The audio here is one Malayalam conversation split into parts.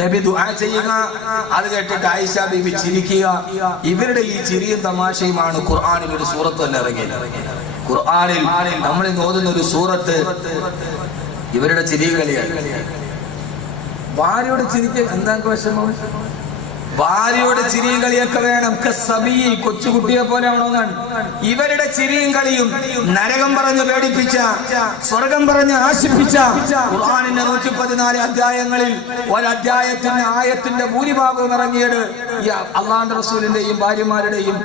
നബി ദുആ ചെയ്യുക, അത് കേട്ടിട്ട് ആയിഷ ബീവി ചിരിക്കുക. ഇവരുടെ ഈ ചിരിയും തമാശയുമാണ് ഖുർആനിൽ ഒരു സൂറത്ത് തന്നെ ഇറങ്ങിയത്. ഖുർആനിൽ നമ്മൾ ഓതുന്ന ഒരു സൂറത്ത് ഇവരുടെ ചിരികളിയാണ്. ഭാര്യയോട് ചിരിക്കാൻ എന്താ വിഷമം? ഭാര്യയോട് ചിരിയും കളിയൊക്കെ വേണം. കൊച്ചുകുട്ടിയെ പോലെ ആവണമെന്നാണ്. ഇവരുടെ ചിരിയും കളിയും നരകം പറഞ്ഞ് പേടിപ്പിച്ച, സ്വർഗം പറഞ്ഞ് ആശിപ്പിച്ച ഖുർആനിന്റെ 114 അധ്യായങ്ങളിൽ ഒരധ്യായത്തിന്റെ ആയത്തിന്റെ ഭൂരിഭാഗവും ഇറങ്ങിയത് ഈ അള്ളാഹുവിന്റെ റസൂലിന്റെയും ഭാര്യമാരുടെയും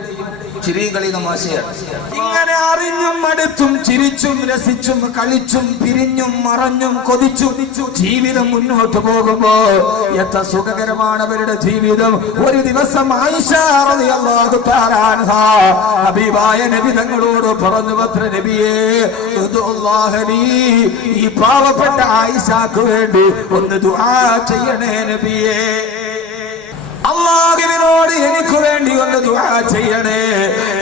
ചിരിയും കളി തമാശയാണ്. ഇങ്ങനെ അറിഞ്ഞും മടുത്തും ചിരിച്ചും രസിച്ചും കളിച്ചും പിരിഞ്ഞും മറഞ്ഞും കൊതിച്ചും ജീവിതം മുന്നോട്ട് പോകുമ്പോ എത്ര സുഖകരമാണ് അവരുടെ ജീവിതം. ഒരു ദിവസം ആയിഷ റളിയല്ലാഹു തആല അൻഹാ ഹബീബായ നബി തങ്ങളോട് പറഞ്ഞു, പത്ര നബിയേ, ഈ പാവപ്പെട്ട ആയിഷക്ക് വേണ്ടി ഒന്ന് ദുആ ചെയ്യണേ നബിയേ. അല്ലാഹുവിനോട് എനിക്ക് വേണ്ടി ഒന്ന് ദുആ ചെയ്യണേ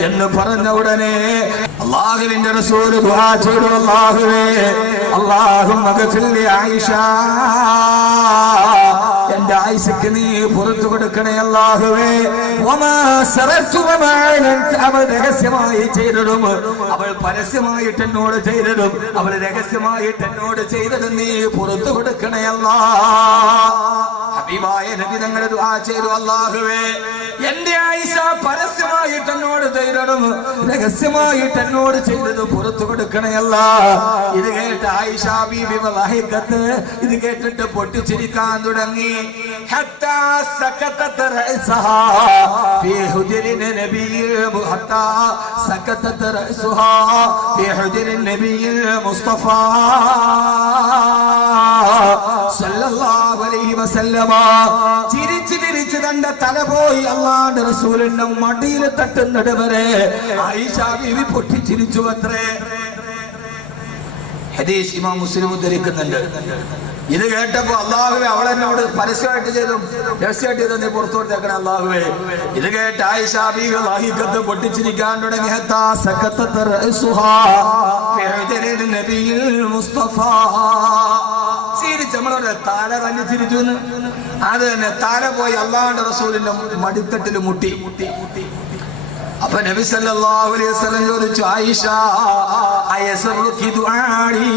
എന്ന് പറഞ്ഞ ഉടനെ അല്ലാഹുവിന്റെ റസൂൽ ദുആ ചെയ്തു, അല്ലാഹുവേ, അല്ലാഹുമ്മ ഗഫിർ ലി ആയിഷ, എന്റെ ആയിഷക്ക് നീ പുറത്തു കൊടുക്കണേ അല്ലാഹുവേ. വമാ സറതു വമാ അലൻത, അവൾ രഹസ്യമായി ചെയ്തതും അവൾ പരസ്യമായിട്ട് എന്നോട് ചെയ്തതും അവൾ രഹസ്യമായിട്ട് എന്നോട് ചെയ്തതും നീ പുറത്തു കൊടുക്കണേ അല്ലാഹ്. ഹബീബായ നബി തങ്ങൾ ദുആ ചെയ്തു, അല്ലാഹുവേ, എന്റെ ആയിഷ പരസ്യമായിട്ട് എന്നോട് ചെയ്തതും രഹസ്യമായിട്ട് എന്നോട് ചെയ്തത് പുറത്തു കൊടുക്കണേ അല്ലാഹ്. ഇത് കേട്ട് ആയിഷ ബീബി വലഹിഖത്ത് ഇത് കേട്ടിട്ട് പൊട്ടിച്ചിരിക്കാൻ തുടങ്ങി. ഹത്താ സകതത് റഅസഹാ ഫീ ഹുജ്രിൻ നബിയിൽ ഹത്താ സകതത് റഅസുഹാ ഫീ ഹുജ്രിൻ നബിയിൽ മുസ്തഫ സല്ലല്ലാഹു അലൈഹി വസല്ലമ. ചിരിച്ച് ചിരിച്ച് തന്റെ തല പോയി അല്ലാഹുവിന്റെ റസൂലിന്റെ മടിയിൽ തട്ടുന്നത് വരെ ആയിഷ ബീവി പൊട്ടിച്ചിരിച്ചു അത്രേ. ഹദീസ് ഇമാം മുസ്ലിം ഉദ്ധരിക്കുന്നുണ്ട്. ഇത് കേട്ടപ്പോ അല്ലാഹുവേ, അവളെന്നോട് പരസ്യമായിട്ട് ചെയ്തും രഹസ്യമായിട്ട് ചെയ്തും നീ പുറത്തു കൊടുത്തേക്കണേ അല്ലാഹുവേ. ഇത് കേട്ട് ആയിഷ ബീവി വലഹിഖത്ത് പൊട്ടിച്ചിരിക്കാൻ തുടങ്ങി. ഹത്താ സകതത് റഅസുഹാ ഫീ ഹുജ്രിൻ നബിയിൽ മുസ്തഫ. നമ്മളോട് തല തന്നെ ചിരിച്ചു. അത് തന്നെ തല പോയി അല്ലാഹുവിന്റെ റസൂലിന്റെ മടിത്തട്ടിൽ മുട്ടി. അപ്പൊ നബി സല്ലല്ലാഹു അലൈഹി വസല്ലം ചോദിച്ചു, ആയിഷ, അയസറുകി ദുആഇ,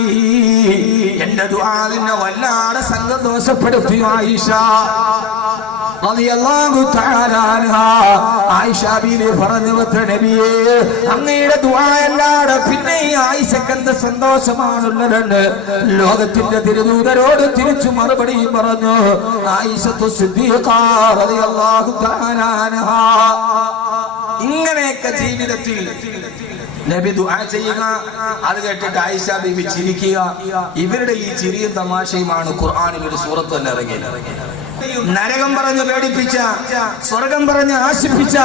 എന്റെ ദുആ നിന്നെ വല്ലാതെ സന്തോഷപ്പെടുത്തി ആയിഷ റളിയല്ലാഹു തആല അൻഹാ. ആയിഷ ബീവി പറഞ്ഞു, നബിയേ, അങ്ങയുടെ ദുആ അല്ലാതെ പിന്നെ ഈ ആയിഷക്ക് എന്ത് സന്തോഷമാണുള്ളതെന്ന് ലോകത്തിന്റെ തിരുദൂതരോട് തിരിച്ചു മറുപടി പറഞ്ഞു. ആയിഷത്തു സിദ്ദീഖ റളിയല്ലാഹു തആല അൻഹാ. ഇങ്ങനെയൊക്കെ ജീവിതത്തിൽ നബി ദുആ ചെയ്യുക, അത് കേട്ടിട്ട് ആയിഷ ബീവി ചിരിക്കുക. ഇവരുടെ ഈ ചിരിയും തമാശയുമാണ് ഖുർആനിൽ ഒരു സൂറത്ത് തന്നെ ഇറങ്ങിയത്. നരകം പറഞ്ഞ് പേടിപ്പിച്ച, സ്വർഗം പറഞ്ഞ് ആശിപ്പിച്ച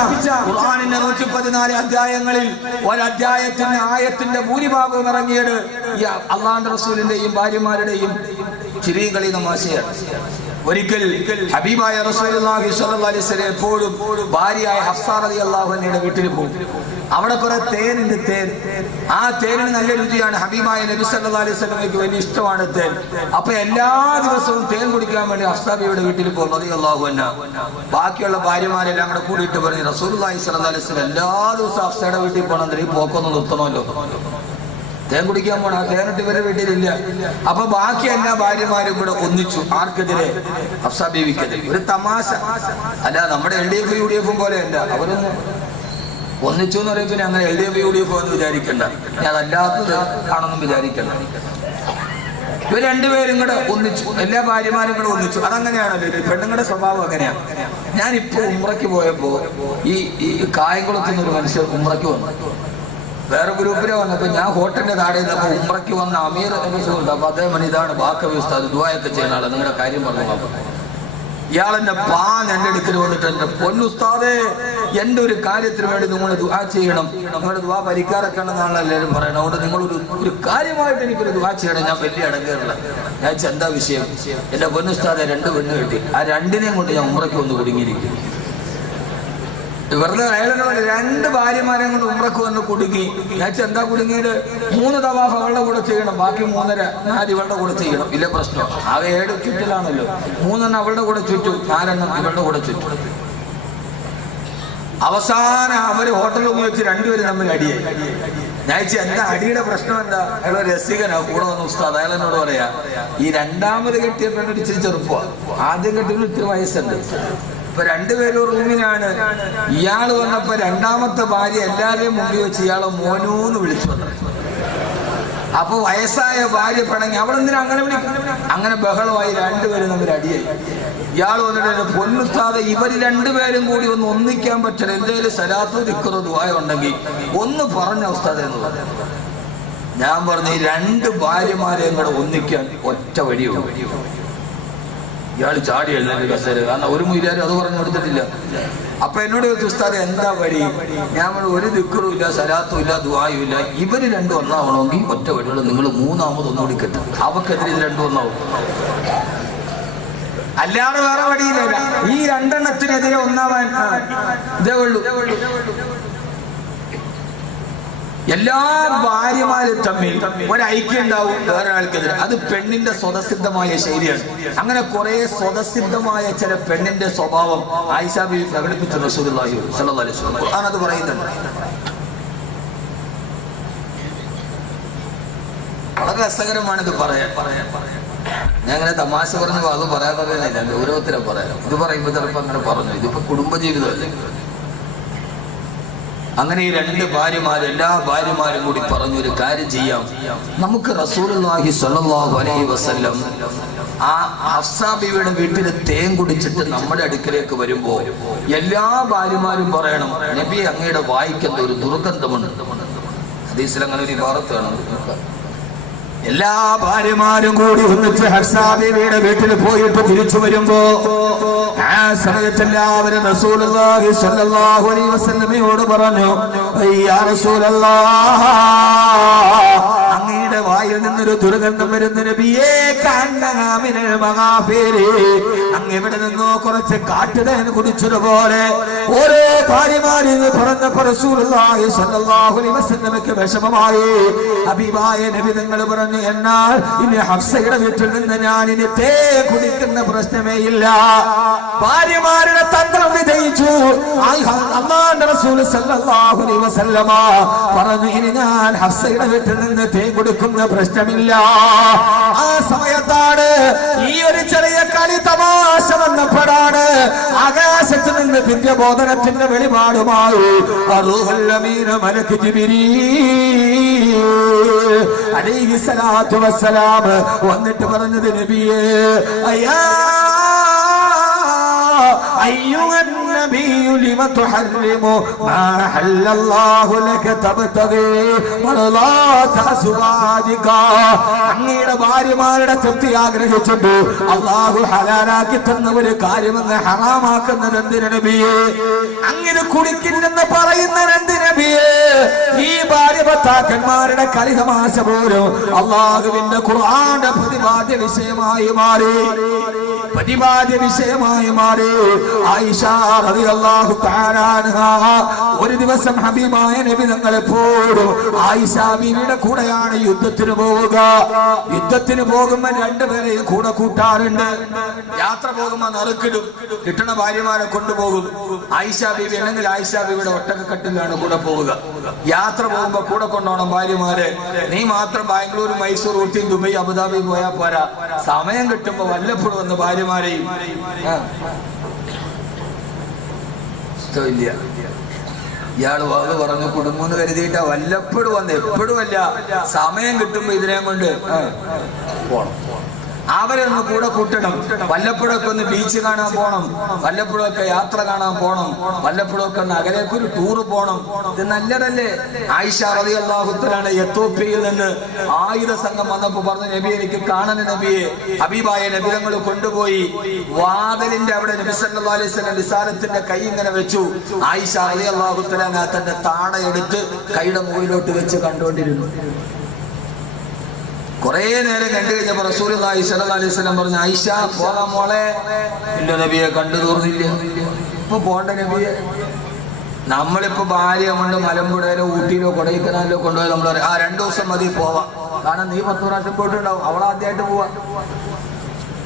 ഖുർആനിന്റെ 114 അധ്യായങ്ങളിൽ ഒരധ്യായത്തിന്റെ ആയത്തിന്റെ ഭൂരിഭാഗവും ഇറങ്ങിയത് ഈ അള്ളാഹുവിന്റെ റസൂലിന്റെയും ഭാര്യമാരുടെയും ചിരിയും കളി തമാശയാണ്. ഒരിക്കൽ ഹബീബായ റസൂലുള്ളാഹി സ്വല്ലല്ലാഹു അലൈഹി വസല്ലം എപ്പോഴും ഭാര്യയായ ഹഫ്സ റളിയല്ലാഹു അൻഹയുടെ വീട്ടിൽ പോകും. അവിടെ കുറെ തേനുണ്ട്. തേൻ, ആ തേനിന് നല്ല രുചിയാണ്. ഹബീബായ നബി സല്ലല്ലാഹു അലൈഹി വസല്ലമയ്ക്ക് വലിയ ഇഷ്ടമാണ് തേൻ. അപ്പൊ എല്ലാ ദിവസവും തേൻ കുടിക്കാൻ വേണ്ടി ഹഫ്സ ബീവിയുടെ വീട്ടിൽ പോകും റളിയല്ലാഹു അൻഹ. ബാക്കിയുള്ള ഭാര്യമാരെല്ലാം കൂടെ കൂടിയിട്ട് പറഞ്ഞു, റസൂലുള്ളാഹി സ്വല്ലല്ലാഹു അലൈഹി വസല്ലം എല്ലാ ദിവസവും ഹഫ്സയുടെ വീട്ടിൽ പോകണം, ഈ പോക്കൊന്ന് നിർത്തണമല്ലോ, തേൻ കുടിക്കാൻ പോണം. ആ തേനിട്ട് ഇവരെ വീട്ടിലില്ല. അപ്പൊ ബാക്കി എല്ലാ ഭാര്യമാരും കൂടെ ഒന്നിച്ചു. ആർക്കെതിരെ? ഹഫ്സ ബീവിക്കെതിരെ. ഒരു തമാശ. അല്ല, നമ്മുടെ LDF UDF പോലെയല്ല. അവരൊന്നും ഒന്നിച്ചു എന്ന് പറയുമ്പോൾ അങ്ങനെ LDF UDF എന്ന് വിചാരിക്കണ്ട, ഞാൻ അതല്ലാത്തത് ആണെന്നും വിചാരിക്കണ്ട. ഇവർ രണ്ടുപേരും കൂടെ ഒന്നിച്ചു, എല്ലാ ഭാര്യമാരും കൂടെ ഒന്നിച്ചു. അതങ്ങനെയാണല്ലോ, പെണ്ണുങ്ങളുടെ സ്വഭാവം അങ്ങനെയാണ്. ഞാനിപ്പോ ഉംറയ്ക്ക് പോയപ്പോ ഈ കായംകുളത്തുനിന്ന് ഒരു മനുഷ്യർ ഉംറയ്ക്ക് വന്നു. വേറെ ഗ്രൂപ്പിലെ വന്നപ്പോ ഞാൻ ഹോട്ടലിന്റെ താഴെ നിന്നപ്പോ ഉംറയ്ക്ക് വന്ന അമീർ എപ്പിസോഡ്. അപ്പൊ അദ്ദേഹം ഇതാണ് ബാക്കവി ഉസ്താദ്, ദുആയൊക്കെ ചെയ്യുന്ന ആളാണ്, നിങ്ങളുടെ കാര്യം പറഞ്ഞു. ഇയാളെന്നെ എന്റെ അടുക്കൽ വന്നിട്ട്, എന്റെ പൊന്നുസ്താദേ, എന്റെ ഒരു കാര്യത്തിന് വേണ്ടി നിങ്ങൾ ദുആ ചെയ്യണം, നിങ്ങളുടെ ദുആ പരിക്കാറൊക്കെ ആണെന്നാണ് എല്ലാവരും പറയണം. അതുകൊണ്ട് നിങ്ങളൊരു കാര്യമായിട്ട് എനിക്കൊരു ദുആ ചെയ്യണം. ഞാൻ വലിയ അടങ്ങേറില്ല. ഞാൻ എന്താ വിഷയം? എന്റെ പൊന്നുസ്താദെ 2 പെണ്ണ് കെട്ടി, ആ 2നെയും കൊണ്ട് ഞാൻ ഉംറയ്ക്ക് വന്ന് കുടുങ്ങിയിരിക്കും. വെറുതെ അയാളെന്നോട് 2 ഭാര്യമാരെ കൊണ്ട് ഉംറക്ക് വന്ന് കുടുങ്ങി. ഞാൻ എന്താ കുടുങ്ങിയത്? 3 തവാഫ് അവളുടെ കൂടെ ചെയ്യണം, ബാക്കി 3.5 ഇവളുടെ കൂടെ ചെയ്യണം. ഇല്ല പ്രശ്നം, ആകെ 7 ചുറ്റലാണല്ലോ. 3 അവളുടെ കൂടെ ചുറ്റും, 4 ഇവളുടെ കൂടെ ചുറ്റും. അവസാനം അവര് ഹോട്ടലിൽ വെച്ച് 2 പേരും തമ്മിൽ അടിയായി. ഞാൻ എന്താ അടിയുടെ പ്രശ്നം എന്താ? അയാൾ രസികനാ, കൂടെ വന്ന ഉസ്താദ്. അയാൾ എന്നോട് പറയാ, ഈ 2ാമത് കെട്ടിയ പെണ്ണിട്ട് ഇച്ചിരി ചെറുപ്പമാണ്, ആദ്യം കെട്ടിയപ്പോൾ ഇത്തിരി വയസ്സുണ്ട്. ഇപ്പൊ 2 പേരും റൂമിലാണ്. ഇയാള് വന്നപ്പോ 2ാമത്തെ ഭാര്യ എല്ലാരെയും മുമ്പിൽ വെച്ച് ഇയാളെ മോനൂന്ന് വിളിച്ചു വന്നു. അപ്പൊ വയസ്സായ ഭാര്യ പിണങ്ങി. അവളെന്തിനാ അങ്ങനെ വിളിക്കും? അങ്ങനെ ബഹളമായി, 2 പേരും തമ്മിൽ അടിയായി. ഇയാൾ വന്നിട്ട്, പൊന്നുസ്താദെ, ഇവര് 2 പേരും കൂടി ഒന്ന് ഒന്നിക്കാൻ പറ്റണം, എന്തേലും സലാത്തോ ദിക്റോ ദുആ ഉണ്ടെങ്കിൽ ഒന്ന് പറഞ്ഞ ഉസ്താദെ എന്ന് പറഞ്ഞു. ഞാൻ പറഞ്ഞു, ഈ 2 ഭാര്യമാരെയും കൂടെ ഒന്നിക്കാൻ ഒറ്റ വഴിയുള്ളൂ. ഇയാൾ ചാടി എഴുന്നേറ്റ് കസേര, കാരണം ഒരു മുരിയാരും അത് പറഞ്ഞു കൊടുത്തിട്ടില്ല. അപ്പൊ എന്നോട് ഉസ്താദെ എന്താ വഴി? ഞാൻ പറഞ്ഞു, ഒരു ദിക്റും ഇല്ല, സലാത്തും ഇല്ല, ദുആയും ഇല്ല. ഇവര് 2 ഒന്നാവണമെങ്കിൽ ഒറ്റ വഴിയുള്ളൂ, നിങ്ങൾ 3ാമത് ഒന്നുകൂടി കെട്ടും, അവക്കെതിരെ ഇത് 2 ഒന്നാവും, അല്ലാതെ വേറെ വഴിയില്ല. ഈ 2 എണ്ണത്തിനെതിരെ ഒന്നാവാൻ ഇതേ ഉള്ളൂ. എല്ലാ ഭാര്യമാരും തമ്മിൽ ഒരൈക്യം ഉണ്ടാവും വേറൊരാൾക്കെതിരെ. അത് പെണ്ണിന്റെ സ്വതസിദ്ധമായ ശൈലിയാണ്. അങ്ങനെ കുറെ സ്വതസിദ്ധമായ ചില പെണ്ണിന്റെ സ്വഭാവം ആയിഷ ബീവി പ്രകടിപ്പിച്ചു റസൂലുള്ളാഹി സ്വല്ലല്ലാഹു അലൈഹി വസല്ലം. ഖുർആൻ അത് പറയുന്നുണ്ട്. വളരെ രസകരമാണ് ഇത് പറയാൻ. ഞാൻ അങ്ങനെ തമാശ പറഞ്ഞു അത് പറയാറില്ല, ഗൗരവത്തിലാണ് പറയാം. ഇത് പറയുമ്പോ ചിലപ്പോ അങ്ങനെ പറഞ്ഞു. ഇതിപ്പോ കുടുംബജീവിതമല്ലേ. അങ്ങനെ ഈ 2 ഭാര്യമാര്, എല്ലാ ഭാര്യമാരും കൂടി പറഞ്ഞു, ഒരു കാര്യം ചെയ്യാം, നമുക്ക് റസൂലുള്ളാഹി സ്വല്ലല്ലാഹു അലൈഹി വസല്ലം ആ ഹഫ്സ ബീവിയുടെ വീട്ടിൽ തേൻ കുടിച്ചിട്ട് നമ്മുടെ അടുക്കലേക്ക് വരുമ്പോ എല്ലാ ഭാര്യമാരും പറയണം, നബി അങ്ങയുടെ വായിക്കുന്ന ഒരു ദുർഗന്ധമുണ്ട്. ഹദീസിൽ അങ്ങനെ ഒരു ഇബാറത്താണ്. എല്ലാ ഭാര്യമാരും കൂടി ഒന്നിച്ച് ഹഫ്സ ബീവിയുടെ വീട്ടിൽ പോയിട്ട് തിരിച്ചു വരുമ്പോ ആ സമയത്ത് എല്ലാവരും റസൂലുള്ളാഹി സ്വല്ലല്ലാഹു അലൈഹി വസല്ലമയോട് പറഞ്ഞു, യാ റസൂലല്ലാഹ്, അങ്ങയുടെ വായിൽ നിന്നൊരു ദുർഗന്ധം വരുന്ന നബിയേ, കണ്ണാമിനൽ മഗാഫിരി, അങ്ങ് എവിടെ നിന്നോ കുറച്ച് കാട്ടുതേൻ കുടിച്ചതുപോലെ ഓരോ ഭാര്യമാരിൽ പറഞ്ഞപ്പോ റസൂലുള്ളാഹി സ്വല്ലല്ലാഹു അലൈഹി വസല്ലമയ്ക്ക് വിഷമമായി. ഹബീബായ നബി തങ്ങൾ പറഞ്ഞു, എന്നാൽ ഇനി ഹഫ്സയുടെ വീട്ടിൽ നിന്ന് ഞാൻ ഇനി തേ കുടിക്കുന്ന പ്രശ്നമേ ഇല്ല. ഭാര്യമാരുടെ തന്ത്രം വിജയിച്ചു. അല്ലാഹുവിന്റെ റസൂൽ സല്ലല്ലാഹു അലൈഹി വസല്ലമ പറഞ്ഞു, ഇനി ഞാൻ ഹഫ്സയുടെ വീട്ടിൽ നിന്ന് തേ കുടിക്കുന്ന പ്രശ്നമില്ല. ആ സമയത്താണ് ഈ ഒരു ചെറിയ കളി തമാശ വന്നപ്പോഴാണ് ആകാശത്ത് നിന്ന് ദിവ്യബോധനത്തിന്റെ വെളിപാടുമായി റൂഹുൽ അമീൻ മലക്ക് ജിബ്രീൽ അലൈഹിസ്സലാത്തു വസ്സലാം വന്നിട്ട് പറഞ്ഞത്, നബിയേ, അയ്യാ أيها النبي لم تحرم ما حل الله لك تبتغي مرضات أزواجك. അങ്ങയുടെ ഭാര്യമാരുടെ തൃപ്തി ആഗ്രഹിച്ചിട്ട് അള്ളാഹു ഹലാലാക്കി തന്ന ഒരു കാര്യം അങ്ങ് ഹറാമാക്കുന്നത് എന്തിന് നബിയേ? അങ്ങനെ കുടിക്കില്ലെന്ന് പറയുന്ന എന്ത് നബിയേ? ഈ ഭാര്യ ഭർത്താക്കന്മാരുടെ കളിതമാശ പോലും അള്ളാഹുവിന്റെ ഖുർആന്റെ പ്രതിപാദ്യ വിഷയമായി മാറി. ആയിഷ റളിയല്ലാഹു തആല അൻഹാ ഒരു ദിവസം ഹബീബായ നബി തങ്ങൾ എപ്പോഴും ആയിഷ ബീവിയുടെ കൂടെയാണ് യുദ്ധത്തിന് പോവുക. യുദ്ധത്തിന് പോകുമ്പോൾ 2 പേരെയും കൂടെ കൂട്ടാറുണ്ട്. യാത്ര പോകുമ്പോൾ നറുക്കിടും, കിട്ടണ ഭാര്യമാരെ കൊണ്ടുപോകും. ആയിഷ ബീവി അല്ലെങ്കിൽ ആയിഷ ബീവിയുടെ ഒട്ടകക്കട്ടിലാണ് കൂടെ പോവുക. യാത്ര പോകുമ്പോ കൂടെ കൊണ്ടുപോകണം ഭാര്യമാരെ. നീ മാത്രം ബാംഗ്ലൂർ, മൈസൂർ, ഊട്ടി, ദുബൈ, അബുദാബി പോയാൽ പോരാ. സമയം കിട്ടുമ്പോ വല്ലപ്പോഴും വന്ന് ഭാര്യമാരെയും ഇഷ്ടമില്ല. ഇയാള് വാത് പറഞ്ഞു കുടുംബം എന്ന് കരുതിയിട്ടാ വല്ലപ്പോഴും വന്ന്, എപ്പോഴും അല്ല, സമയം കിട്ടുമ്പോ ഇതിനെ കൊണ്ട് പോണം. അവരെ ഒന്ന് കൂടെ കൂട്ടണം. വല്ലപ്പോഴൊക്കെ ഒന്ന് ബീച്ച് കാണാൻ പോണം, വല്ലപ്പോഴൊക്കെ യാത്ര കാണാൻ പോണം, വല്ലപ്പോഴൊക്കെ ഒന്ന് അകലേക്ക് ഒരു ടൂറ് പോണം. ഇത് നല്ലതല്ലേ? ആയിഷ റളിയല്ലാഹു തആല എത്യോപ്യയിൽ നിന്ന് 1000 സംഘം വന്നപ്പോ പറഞ്ഞു, നബി എനിക്ക് കാണണം നബിയെ. ഹബീബായ നബി തങ്ങൾ കൊണ്ടുപോയി വാതിലിന്റെ അവിടെ നബി സല്ലല്ലാഹു അലൈഹി വസല്ലം വിസാലത്തിന്റെ കൈ ഇങ്ങനെ വെച്ചു. ആയിഷ റളിയല്ലാഹു തആല തന്റെ താട എടുത്ത് കൈയുടെ മുകളിലോട്ട് വെച്ച് കണ്ടുകൊണ്ടിരുന്നു. കുറെ നേരം കണ്ടു കഴിഞ്ഞപ്പോ റസൂലുള്ളാഹി സ്വല്ലല്ലാഹു അലൈഹി വസല്ലം പറഞ്ഞു, ആയിഷ പോകാം മോളെ. ഇല്ല നബിയെ, കണ്ടു തീർന്നില്ല, ഇപ്പൊ പോണ്ട നബിയെ. നമ്മളിപ്പോ ഭാര്യ കൊണ്ട് മലമ്പുഴയിലോ ഊട്ടിയിലോ കൊടൈക്കനാലിലോ കൊണ്ടുപോയി നമ്മൾ പറയും 2 ദിവസം മതി പോവാം, കാരണം നീ 10 പ്രാവശ്യം പോയിട്ടുണ്ടാവും, അവളാദ്യമായിട്ട് പോവാ.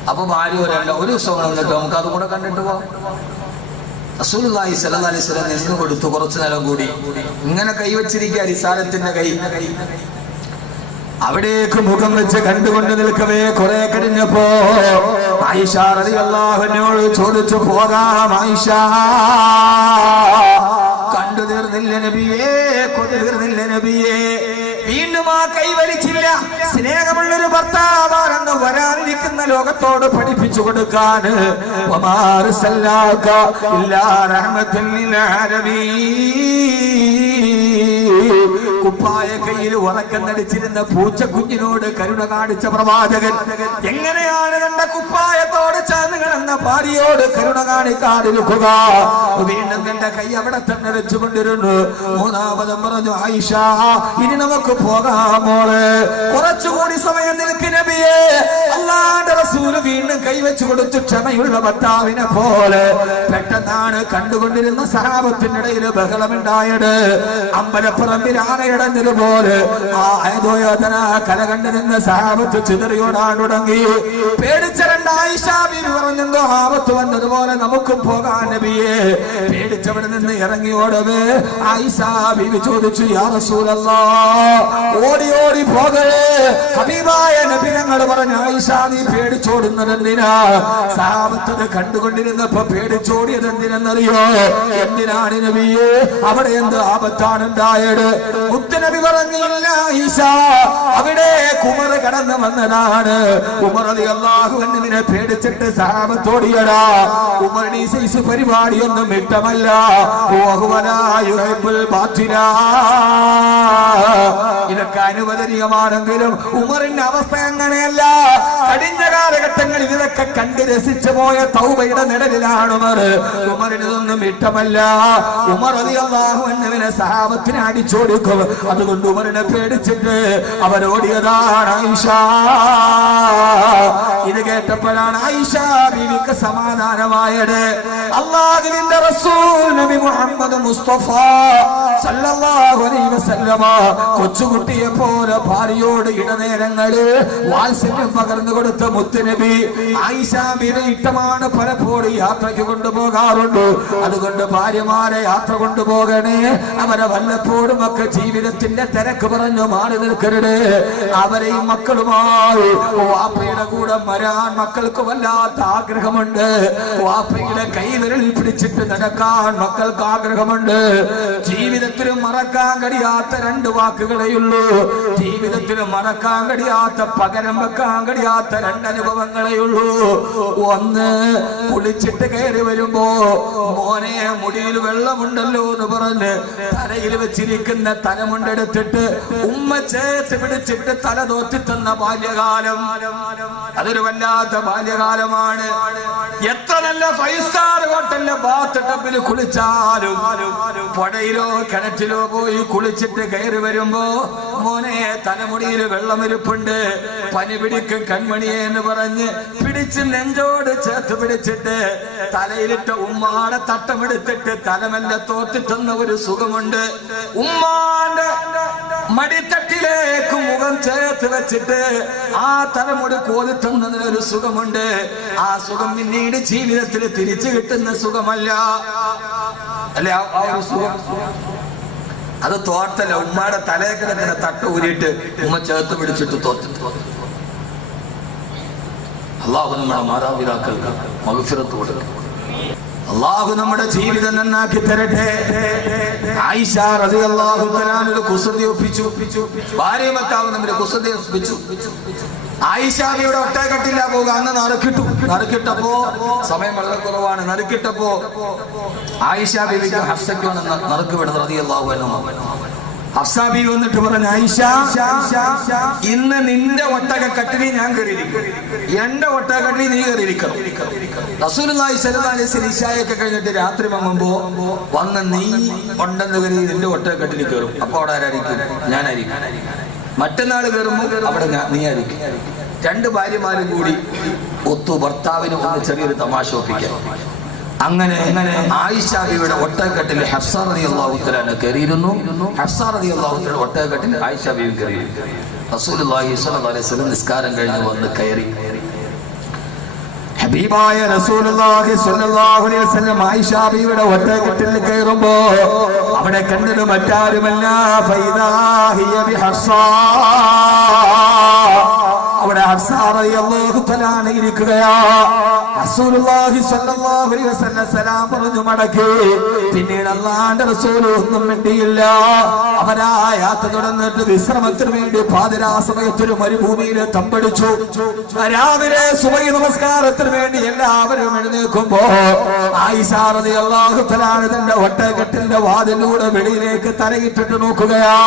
അപ്പൊ ഭാര്യ ഒരു ദിവസം വന്നിട്ട് നമുക്ക് അതും കൂടെ കണ്ടിട്ട് പോവാം. റസൂലുള്ളാഹി സ്വല്ലല്ലാഹി അലൈഹി വസല്ലം നിന്ന് കൊടുത്തു. കുറച്ചു നേരം കൂടി ഇങ്ങനെ കൈവച്ചിരിക്കുക, റിസാലത്തിന്റെ കൈ. അവിടേക്ക് മുഖം വെച്ച് കണ്ടുകൊണ്ട് നിൽക്കവേ കുറെ കഴിഞ്ഞപ്പോ ആയിഷ റളിയല്ലാഹു അൻഹയോട് ചോദിച്ചു, പോകാം ആയിഷ? കണ്ടു തീർന്നില്ല നബിയേ, കൊതി തീർന്നില്ല നബിയേ. വീണ്ടും ആ കൈവരിച്ചില്ല. സ്നേഹമുള്ളൊരു ഭർത്താവാണെന്ന് വരാനിരിക്കുന്ന ലോകത്തോട് പഠിപ്പിച്ചു കൊടുക്കാൻ കുപ്പായ കയ്യിൽ ഉറക്കം നടിച്ചിരുന്ന പൂച്ച കുഞ്ഞിനോട് കരുണ കാണിച്ച പ്രവാചകൻ എങ്ങനെയാണ് തന്റെ കുപ്പായത്തോട് ചേർന്ന് കിടന്ന ഭാര്യയോട് കരുണ കാണിക്കാതിരിക്കുക? വീണ്ടും തന്റെ കൈ അവിടെ തന്നെ വെച്ചുകൊണ്ടിരുന്നു. മൂന്നാമതും പറഞ്ഞു, ആയിഷ ഇനി നമുക്ക് പോകാമോള്, കുറച്ചുകൂടി സമയം നിൽക്ക് നബിയേ. അല്ലാഹുവിന്റെ റസൂല് വീണ്ടും കൈവച്ചു കൊടുത്തു, ക്ഷമയുള്ള ഭർത്താവിനെ പോലെ. പെട്ടെന്നാണ് കണ്ടുകൊണ്ടിരുന്ന സഹാബത്തിനിടയിൽ ബഹളമുണ്ടായത്. അമ്പലപ്പറമ്പിൽ ആനയടഞ്ഞതുപോലെ ആ ആയതോയോധന കല കണ്ടു നിന്ന് സഹാബത്ത് ചിതറിയോടാൻ തുടങ്ങി. പേടിച്ച ആയിഷ ബീവി പറഞ്ഞെന്തോ ആപത്ത് വന്നതുപോലെ നമുക്കും പോകാൻ നബിയേ. പേടിച്ചവിടെ നിന്ന് ഇറങ്ങിയോടവേ ആയിഷ ബീവി ചോദിച്ചു, യാ റസൂലല്ലാഹ്, ഓടി ഓടി പോകലേ ഹബീബായ നബി ഞങ്ങൾ പറഞ്ഞു, ആയിഷ നീ പേടിച്ചോടുന്നത് എന്തിനാ? സഹാബത്ത് കണ്ടുകൊണ്ടിരുന്നപ്പോ പേടിച്ചോടിയത് എന്തിനെന്നറിയോ? എന്തിനാണ് നബിയേ? അവിടെ എന്ത് ആപത്താണ് ഉണ്ടായത്? മുത്തുനബി പറഞ്ഞില്ല, ആയിഷ അവിടെ കുമർ കടന്നു വന്നതാണ്. ഉമർ റളിയല്ലാഹു അൻഹുവിനെ പേടിച്ചിട്ട് സഹാബത്തോടിയടാ. ഉമറിന് സൈസ് പരിപാടിയൊന്നും ഇഷ്ടമല്ല. ഇതൊക്കെ അനുവദനീയമാണെങ്കിലും ഉമറിന്റെ അവസ്ഥ അങ്ങനെയല്ല. കഴിഞ്ഞ കാലഘട്ടങ്ങളിൽ ഇതൊക്കെ കണ്ട് രസിച്ചു പോയ തൗബയുടെ നിഴലിലാണ് ഉമർ. ഉമറിനൊന്നും ഇഷ്ടമല്ല. ഉമർ റളിയല്ലാഹു അൻഹുവിനെ സഹാബത്തിനെ അടിച്ചോടിക്കും. അതുകൊണ്ട് ഉമറിനെ പേടിച്ചിട്ട് അവരോടിയതാണ് ആയിഷ. ഇത് കേട്ടപ്പോഴാണ് ആയിഷ ബീവിക്ക് സമാധാനമായത്. അല്ലാഹുവിന്റെ റസൂൽ നബി മുഹമ്മദ് മുസ്തഫ സല്ലല്ലാഹു അലൈഹി വസല്ലമ കൊച്ചുകുട്ടിയെ പോലെ ഭാര്യയോട് ഇടനേരങ്ങള് വാത്സല്യം പകർന്നു കൊടുത്ത മുത്തുനബി ആയിഷ ബീവി ഇഷ്ടമാണ് പലപ്പോഴും യാത്രയ്ക്ക് കൊണ്ടുപോകാറുണ്ട്. അതുകൊണ്ട് ഭാര്യമാരെ യാത്ര കൊണ്ടുപോകണേ. അവരെ വല്ലപ്പോഴും ഒക്കെ ജീവിതത്തിന്റെ തിരക്ക് പറഞ്ഞു മാറി നിൽക്കരുത്. അവരെയും മക്കളുമായി വാപ്പയുടെ കൂടെ വരാൻ മക്കൾക്ക് വല്ലാത്ത ആഗ്രഹമുണ്ട്. വാപ്പയുടെ കൈവിരൽ പിടിച്ചിട്ട് നടക്കാൻ മക്കൾക്ക് ആഗ്രഹമുണ്ട്. ജീവിതത്തിൽ മറക്കാൻ കഴിയാത്ത 2 വാക്കുകളെയുള്ളൂ. ജീവിതത്തിൽ മറക്കാൻ കഴിയാത്ത, പകരം വെക്കാൻ കഴിയാത്ത 2 അനുഭവങ്ങളെയുള്ളൂ. ഒന്ന്, കുളിച്ചിട്ട് കയറി വരുമ്പോ മോനെ മുടിയിൽ വെള്ളമുണ്ടല്ലോ എന്ന് പറഞ്ഞ് തലയിൽ വെച്ചിരിക്കുന്ന തലമുണ്ടെടുത്തിട്ട് ഉമ്മ ചേർത്ത് പിടിച്ചിട്ട് തല തോത്തി തന്ന ബാല്യകാലം, അതൊരു വല്ലാത്ത ബാല്യകാലമാണ്. എത്ര നല്ല 5 സ്റ്റാർ ഹോട്ടലിലെ ബാത്ത് ടബിൽ കുളിച്ചാലും പുഴയിലോ കിണറ്റിലോ പോയി കുളിച്ചിട്ട് കയറി വരുമ്പോ മോനെ തലമുടിയിൽ വെള്ളമിരിപ്പുണ്ട്, പനി പിടിക്കും കൺമണിയെ എന്ന് പറഞ്ഞ് പിടിച്ച് നെഞ്ചോട് ചേർത്ത് പിടിച്ചിട്ട് തലയിലിട്ട് ഉമ്മാടെ തട്ടമെടുത്തിട്ട് തലമെല്ല തോത്തി തന്ന ഒരു സുഖമുണ്ട്. ഉമ്മാന്റെ മടിത്തട്ടിലേക്ക് മുഖം ചേർത്ത് വെച്ചിട്ട് ആ തലമുടി കോതി തന്നതിനൊരു സുഖമുണ്ട്. ആ സുഖം പിന്നീട് ജീവിതത്തിൽ തിരിച്ചു കിട്ടുന്ന സുഖമല്ല, അല്ലെ? ആ ഒരു സുഖം അത് തോർത്തല്ല. ഉമ്മയുടെ തലക്കിടക്കുന്ന തട്ട ഊരിയിട്ട് ഉമ്മ ചേർത്ത് പിടിച്ചിട്ട് തോർത്തിട്ട്. അല്ലാഹു നമ്മുടെ മാതാപിതാക്കൾക്ക് മഗ്ഫിറത്ത് കൊടുക്കും. അല്ലാഹു നമ്മുടെ ജീവിതം നന്നാക്കി തരട്ടെ. ആയിഷ റളിയല്ലാഹു തആല കുസൃതി ഒപ്പിച്ചു. ഭാര്യ ഭർത്താവ് തമ്മിൽ കുസൃതി ഒപ്പിച്ചു. ആയിഷാബിയുടെ ഒട്ടകട്ടില്ല പോകുക. അന്ന് നറുക്കിട്ടപ്പോ സമയം വളരെ കുറവാണ്. നറുക്കിട്ടപ്പോ ആയിഷാ ബീവിക്ക് ഹഫ്സയ്ക്ക് നറുക്ക് വിടുന്നത് റളിയല്ലാഹു അൻഹു. ഹഫ്സാ ബീവി വന്നിട്ട് പറഞ്ഞു, ആയിഷ ഇന്ന് നിന്റെ ഒട്ടകക്കട്ടിൽ ഞാൻ കയറിയിരിക്കും, എന്റെ ഒട്ടകക്കട്ടിൽ നീ കയറിയിരിക്കണം. റസൂലുള്ളാഹി സ്വല്ലല്ലാഹു അലൈഹി വസല്ലം ഇശായൊക്കെ കഴിഞ്ഞിട്ട് രാത്രി വന്നുമ്പോ വന്ന് നീ ഉണ്ടെന്ന് കരുതി നിന്റെ ഒട്ടകക്കട്ടിൽ കയറും. അപ്പൊ അവിടെ ആരായിരിക്കും? ഞാനായിരിക്കും. മറ്റന്നാൾ കയറുമ്പോ അവിടെ നീ ആയിരിക്കും. 2 ഭാര്യമാരും കൂടി ഒത്തു ഭർത്താവിന് ഒന്ന് ചെറിയൊരു തമാശ ഒപ്പിക്കാം. അങ്ങനെ ആയിഷ ബീവിയുടെ ഒട്ടകക്കെട്ടിൽ ഹഫ്സ റളിയല്ലാഹു തആല കയറിയിരുന്നു. ഹഫ്സ റളിയല്ലാഹു തആല ഒട്ടകക്കെട്ടിൽ ആയിഷ ബീവി കയറി. റസൂലുള്ളാഹി സ്വല്ലല്ലാഹു അലൈഹി വസല്ലം നിസ്കാരം കഴിഞ്ഞ് വന്ന് കയറി. ഹബീബായ റസൂലുള്ളാഹി സ്വല്ലല്ലാഹു അലൈഹി വസല്ലം ആയിഷ ബീവിയുടെ ഒട്ടകക്കെട്ടിൽ കയറുമ്പോ അവിടെ കണ്ടത് മറ്റാരുമല്ല ഫൈദാ ഹിയ ബിഹഫ്സ. അവിടെ ഹഫ്സ റളിയല്ലാഹു തആല ഇരിക്കുകയാ. റസൂലുള്ളാഹി സ്വല്ലല്ലാഹു അലൈഹി വസല്ലം സലാം പറഞ്ഞു മടക്കി. പിന്നീട് അല്ലാഹുവിന്റെ റസൂൽ ഒന്നും മിണ്ടിയില്ല. അവരാ യാത്ര തുടർന്നിട്ട് വിശ്രമത്തിന് വേണ്ടി പാതിരാ സമയത്തൊരു മരുഭൂമിയിൽ തമ്പടിച്ചു. രാവിലെ സുബഹി നമസ്കാരത്തിന് വേണ്ടി എല്ലാവരും എഴുന്നേൽക്കുമ്പോ ആയിഷ റളിയല്ലാഹു തആല തന്റെ ഒട്ടകക്കെട്ടിന്റെ വാതിലൂടെ വെളിയിലേക്ക് തലയിട്ടിട്ട് നോക്കുകയാ.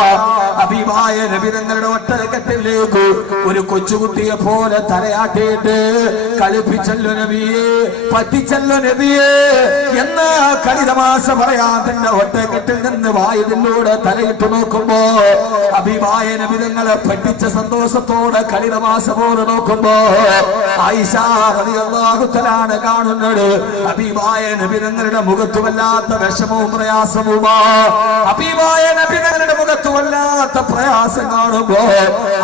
ഹബീബായ നബി തങ്ങളുടെ ഒട്ടകക്കെട്ടിലേക്ക് ഒരു കൊച്ചുകുട്ടിയെ പോലെ തലയാട്ടിയിട്ട് കളിപ്പിച്ചല്ലോ നബിയേ, പറ്റിച്ചല്ലോ നബിയേ എന്ന കളിതമാശ പറയാൻ തന്റെ ഒട്ടകക്കെട്ടിൽ നിന്ന് വായുവിലൂടെ തലയിട്ട് നോക്കുമ്പോ ഹബീബായ നബി തങ്ങളെ പറ്റിച്ച സന്തോഷത്തോടെ കളിതമാശ പോലെ നോക്കുമ്പോ ആയിഷ റളിയല്ലാഹു തആല കാണുന്നത് ഹബീബായ നബി തങ്ങളുടെ മുഖത്ത് വല്ലാത്ത വിഷമവും പ്രയാസവുമാ. ഹബീബായ നബി തങ്ങളുടെ മുഖത്ത് വല്ലാത്ത പ്രയാസം കാണുമ്പോ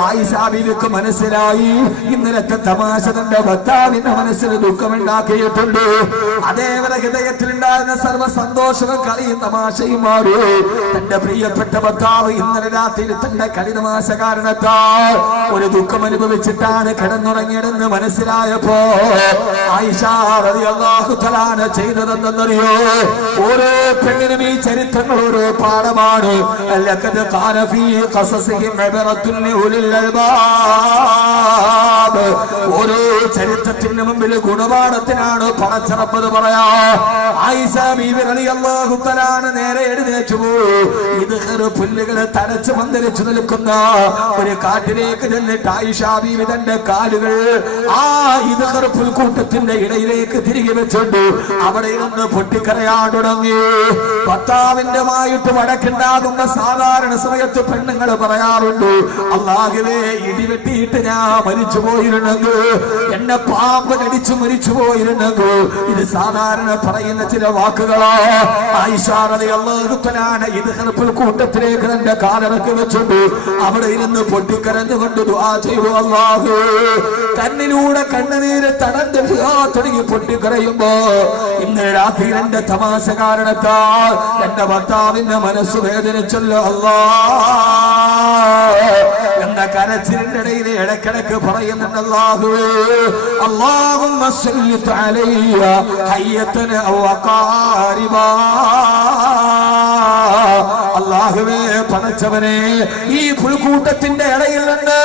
ആയിഷ ബീവിക്ക് മനസ്സിലായി ഇന്നലത്തെ തമാശ തന്റെ ഭർത്താവിന്റെ മനസ്സിൽ ദുഃഖമുണ്ടാക്കിയിട്ടുണ്ട്. അതേപോലെ ഹൃദയത്തിലുണ്ടായിരുന്ന സർവ്വ സന്തോഷവും കളിയും തമാശയും മാറി. തന്റെ പ്രിയപ്പെട്ട ഭർത്താവ് ഇന്നലെ രാത്രി തന്റെ കളി തമാശ കാരണത്താൽ ഒരു ദുഃഖം അനുഭവിച്ചിട്ടാണ് കിടന്നുറങ്ങിയതെന്ന് മനസ്സിലായപ്പോ ആയിഷ റളിയല്ലാഹു തആല ചെയ്തതെന്നറിയോ? ഓരോ പെണ്ണിനും ഈ ചരിത്രങ്ങൾ ഓരോ പാഠമാണ്. ലഖദ് ഖാന ഫീ ഖസസിഹിം ഇബ്റത്തുൻ ലിഉലിൽ അൽബാബ്. ഓരോ ചരിത്രത്തിന് മുമ്പിൽ ഗുണപാഠത്തിനാണ് പടച്ചറപ്പത് പറയാ. ആയിഷ ബീവി റളിയല്ലാഹു തആല നേരെ എഴുന്നേറ്റു പോയി. ഇദ്ഖർ പുല്ലുകളെ തലച്ച് പന്തലിച്ചു നിൽക്കുന്ന ഒരു കാട്ടിലേക്ക് ചെന്നിട്ട് ആയിഷ ബീവി തന്റെ കാലുകൾ ആ ഇദ്ഖർ പുൽക്കൂട്ടത്തിന്റെ ഇടയിലേക്ക് തിരികെ വെച്ചിട്ട് അവിടെ നിന്ന് പൊട്ടിക്കരയാൻ തുടങ്ങി. ഭർത്താവിന്റെ മായിട്ട് വടക്കുണ്ടാകുന്ന സാധാരണ സമയത്ത് പെണ്ണുങ്ങൾ പറയാറുണ്ട്, അല്ലാഹുവേ ഇടിവെട്ടിയിട്ട് ഞാൻ മരിച്ചു പോയിരുന്നെങ്കിൽ, എന്നെ പാമ്പ് കടിച്ചു മരിച്ചു പോയിരുന്നെങ്കിൽ. ഇത് സാധാരണ പറയുന്ന ചില വാക്കുകളാ. ആയിഷ റളിയല്ലാഹു തആല ഇദ്ഖർ പുൽക്കൂട്ടത്തിലേക്ക് തന്റെ കാലിറക്കി വെച്ചിട്ട് അവിടെ ഇരുന്ന് പൊട്ടിക്കരഞ്ഞുകൊണ്ട് ദുആ ചെയ്തു. അല്ലാഹു കണ്ണിലൂടെ കണ്ണുനീര് തടഞ്ഞ് തുടങ്ങി പൊട്ടിക്കരയുമ്പോ ഇന്ന് രാത്രി എന്റെ തമാശ കാരണത്താൽ എന്റെ ഭർത്താവിന്റെ മനസ്സ് വേദനിച്ചല്ലോ അല്ലാഹ് എന്ന കരച്ചിലിന്റെ ഇടയിൽ ഇടക്കിടക്ക് പറയുന്നുണ്ട്, അല്ലാഹുവേ അല്ലാഹുമ്മ സല്ലി അലയ്യ ഹയ്യതന ഔ ഖാരിബാ. അല്ലാഹുവേ പടച്ചവനെ, ഈ പുൽക്കൂട്ടത്തിന്റെ ഇടയിൽ നിന്ന്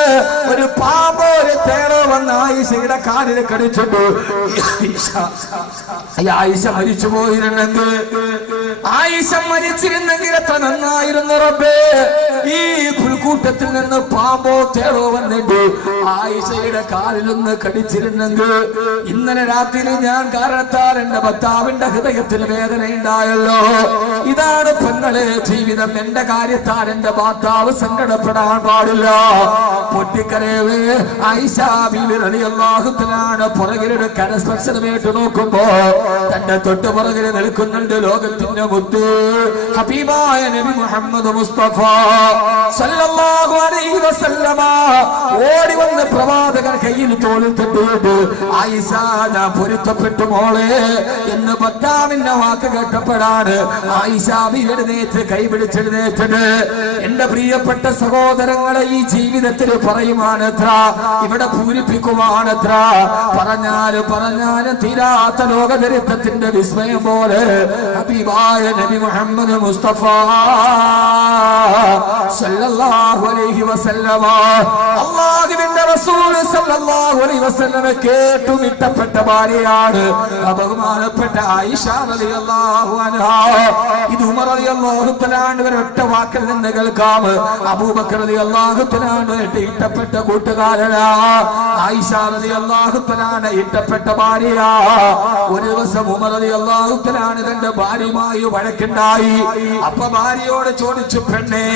ഒരു പാമ്പോ ഒരു തേളോ വന്ന് ആയിഷയുടെ കാലിൽ കടിച്ചിട്ടു ആയിഷ മരിച്ചു പോയിരുന്നെങ്കിൽ, ആയിഷ മരിച്ചിരുന്നെങ്കിൽ എത്ര നന്നായിരുന്നു റബ്ബേ. ഈ പുൽക്കൂട്ടത്തിൽ നിന്ന് പാമ്പോ തേളോ വന്നിട്ട് ആയിഷയുടെ കാലിലൊന്ന് കടിച്ചിരുന്നെങ്കിൽ ഇന്നലെ രാത്രി ഞാൻ കാരണത്താൽ എന്റെ ഭർത്താവിന്റെ ഹൃദയത്തിൽ വേദന ഉണ്ടായല്ലോ. ഇതാണ് പെങ്ങളെ ജീവിതം. എന്റെ കാര്യത്താൽ എന്റെ ഭർത്താവ് സങ്കടപ്പെടാൻ പാടില്ല. പൊട്ടിക്കരവേ ആയിഷ ബീവി റളിയല്ലാഹു തആല പുറകിലൊരു കരസ്പർശനമേറ്റ് നോക്കുമ്പോ തന്റെ തൊട്ട് പുറകിൽ നിൽക്കുന്നുണ്ട് ലോകത്തിന്റെ മുത്ത് ഹബീബായ നബി മുഹമ്മദ് മുസ്തഫ സല്ലല്ലാഹു അലൈഹി വസല്ലമ. ഓടി വന്ന് പ്രവാചകൻ കയ്യിൽ തോളിൽ തട്ടിയിട്ട് ആയിഷ ഞാൻ പൊരുത്തപ്പെട്ടു മോളെ എന്ന് ഭർത്താവിന്റെ വാക്ക് കേട്ടപ്പോഴാണ് ആയിഷ ബീവി എഴുന്നേറ്റ് കൈപിടിച്ചെഴുന്നേറ്റത്. എന്റെ പ്രിയപ്പെട്ട സഹോദരങ്ങളെ, ഈ ജീവിതത്തിൽ പറയുവാനത്ര, ഇവിടെ പൂരിപ്പിക്കുവാനത്ര, പറഞ്ഞാലും തീരാത്ത ലോകചരിത്രത്തിന്റെ വിസ്മയം പോലെ ഹബീബായ നബി മുഹമ്മദ് മുസ്തഫ സല്ലല്ലാഹു അലൈഹി വസല്ലമ അല്ലാഹുവിന്റെ റസൂൽ സല്ലല്ലാഹു അലൈഹി വസല്ലമ കേട്ടു ഇഷ്ടപ്പെട്ട ഭാര്യയാണ് ബഹുമാനപ്പെട്ട ആയിഷ റളിയല്ലാഹു അൻഹാ. ഇത് ഉമർ റളിയല്ലാഹു തആല മുഴുവൻ ഒറ്റ വാക്കിൽ നിന്ന് കേൾക്കാം. അബൂബക്കർ റളിയല്ലാഹു തആല ഇഷ്ടപ്പെട്ട കൂട്ടുകാരനാ, ആയിഷ റളിയല്ലാഹു തആല ഇഷ്ടപ്പെട്ട ഭാര്യയാ. ഒരു ദിവസം ഉമർ റളിയല്ലാഹു തആല തന്റെ ഭാര്യയുമായി വഴക്കുണ്ടായി. അപ്പൊ ഭാര്യയോട് ചോദിച്ചു, പെണ്ണേ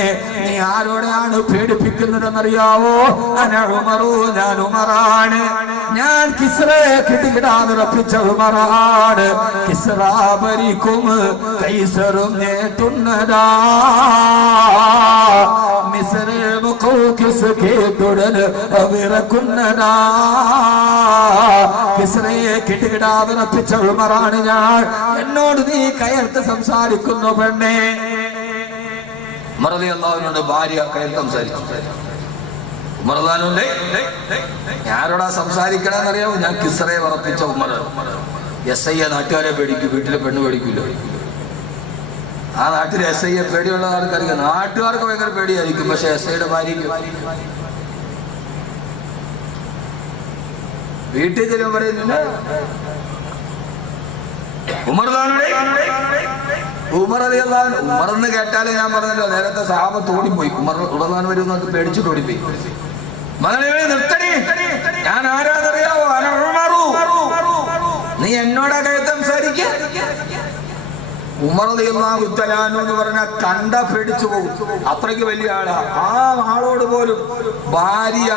നീ ആരോടെയാണ് പേടിപ്പിക്കുന്നതെന്നറിയാവോ? അന ഉമറു, ഞാൻ ഉമറാണ്. ഞാൻ കിസ്റയെ കിടികിടാതെ ഉറപ്പിച്ച ഉമറാണ്. കിസ്റ ഭരിക്കും, കൈസറും നേട്ടുന്നതാ. മിസ്ർ മുഖൗഖിസ് കേട്ടുടൻ വിറക്കുന്നതാ. കിസ്റയെ കിടികിടാതെ ഉറപ്പിച്ച ഉമറാണ് ഞാൻ. എന്നോട് നീ കയർത്ത് സംസാരിക്കുന്നു പെണ്ണേ. ഉമർ റളിയല്ലാഹുവിനോട് ഭാര്യ കയർത്ത് സംസാരിച്ചു. ഉമർ റളിയല്ലാഹുവിന്റെ ആരോടാ സംസാരിക്കണമെന്നറിയാമോ? ഞാൻ കിസ്റയെ ഉറപ്പിച്ച ഉമർ. എസ് ഐ നാട്ടുകാരെ പേടിക്കും, വീട്ടിലെ പെണ്ണ് പേടിക്കില്ല. ആ നാട്ടിലെ എസ് ഐയെ പേടിയുള്ള ആൾക്കാർക്ക്, നാട്ടുകാർക്ക് ഭയങ്കര പേടിയായിരിക്കും, പക്ഷെ എസ് ഐയുടെ ഭാര്യയ്ക്ക് വീട്ടിൽ ചെല്ലുമ്പോൾ പറയുന്നില്ല. ഉമർ എന്ന് കേട്ടാലേ ഞാൻ പറഞ്ഞല്ലോ, നേരത്തെ സഹാബത്ത് ഓടിപ്പോയി. ഉമർ റളിയല്ലാഹു വരും എന്നൊക്കെ പേടിച്ചിട്ട് ഓടിപ്പോയി. മകനെ നിർത്തണേ, ഞാൻ ആരാധറിയാവോ? നീ എന്നോടാ കയത്ത് സംസാരിക്ക. ഉമർ റളിയല്ലാഹു തആല എന്ന് പറഞ്ഞാൽ കണ്ട പേടിച്ചു പോകും, അത്രയ്ക്ക് വലിയ ആളാ. ആ ആളോട് പോലും ഭാര്യ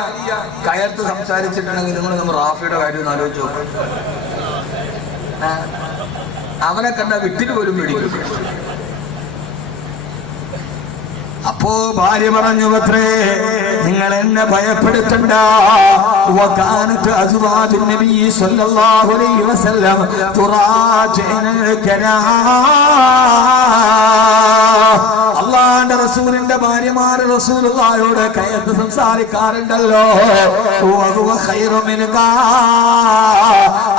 കയർത്ത് സംസാരിച്ചിട്ടുണ്ടെങ്കിൽ നമ്മൾ റാഫിയുടെ കാര്യം ഒന്ന് ആലോചിച്ചു നോക്കും. അവനെ കണ്ട വിട്ടിട്ട് പോലും പേടിക്കും. അപ്പോ ഭാര്യ പറഞ്ഞു, അത്രേ നിങ്ങൾ എന്നെ ഭയപ്പെടുത്തണ്ട. വകാനത്ത് അസ്വാജുൻ നബി സ്വല്ലല്ലാഹു അലൈഹി വസല്ലം തുറാജിനൽ കലാം. അല്ലാഹുവിന്റെ റസൂലിന്റെ ഭാര്യമാര് റസൂലുള്ളാഹിയോട് കയർത്ത് സംസാരിക്കാറുണ്ടല്ലോ.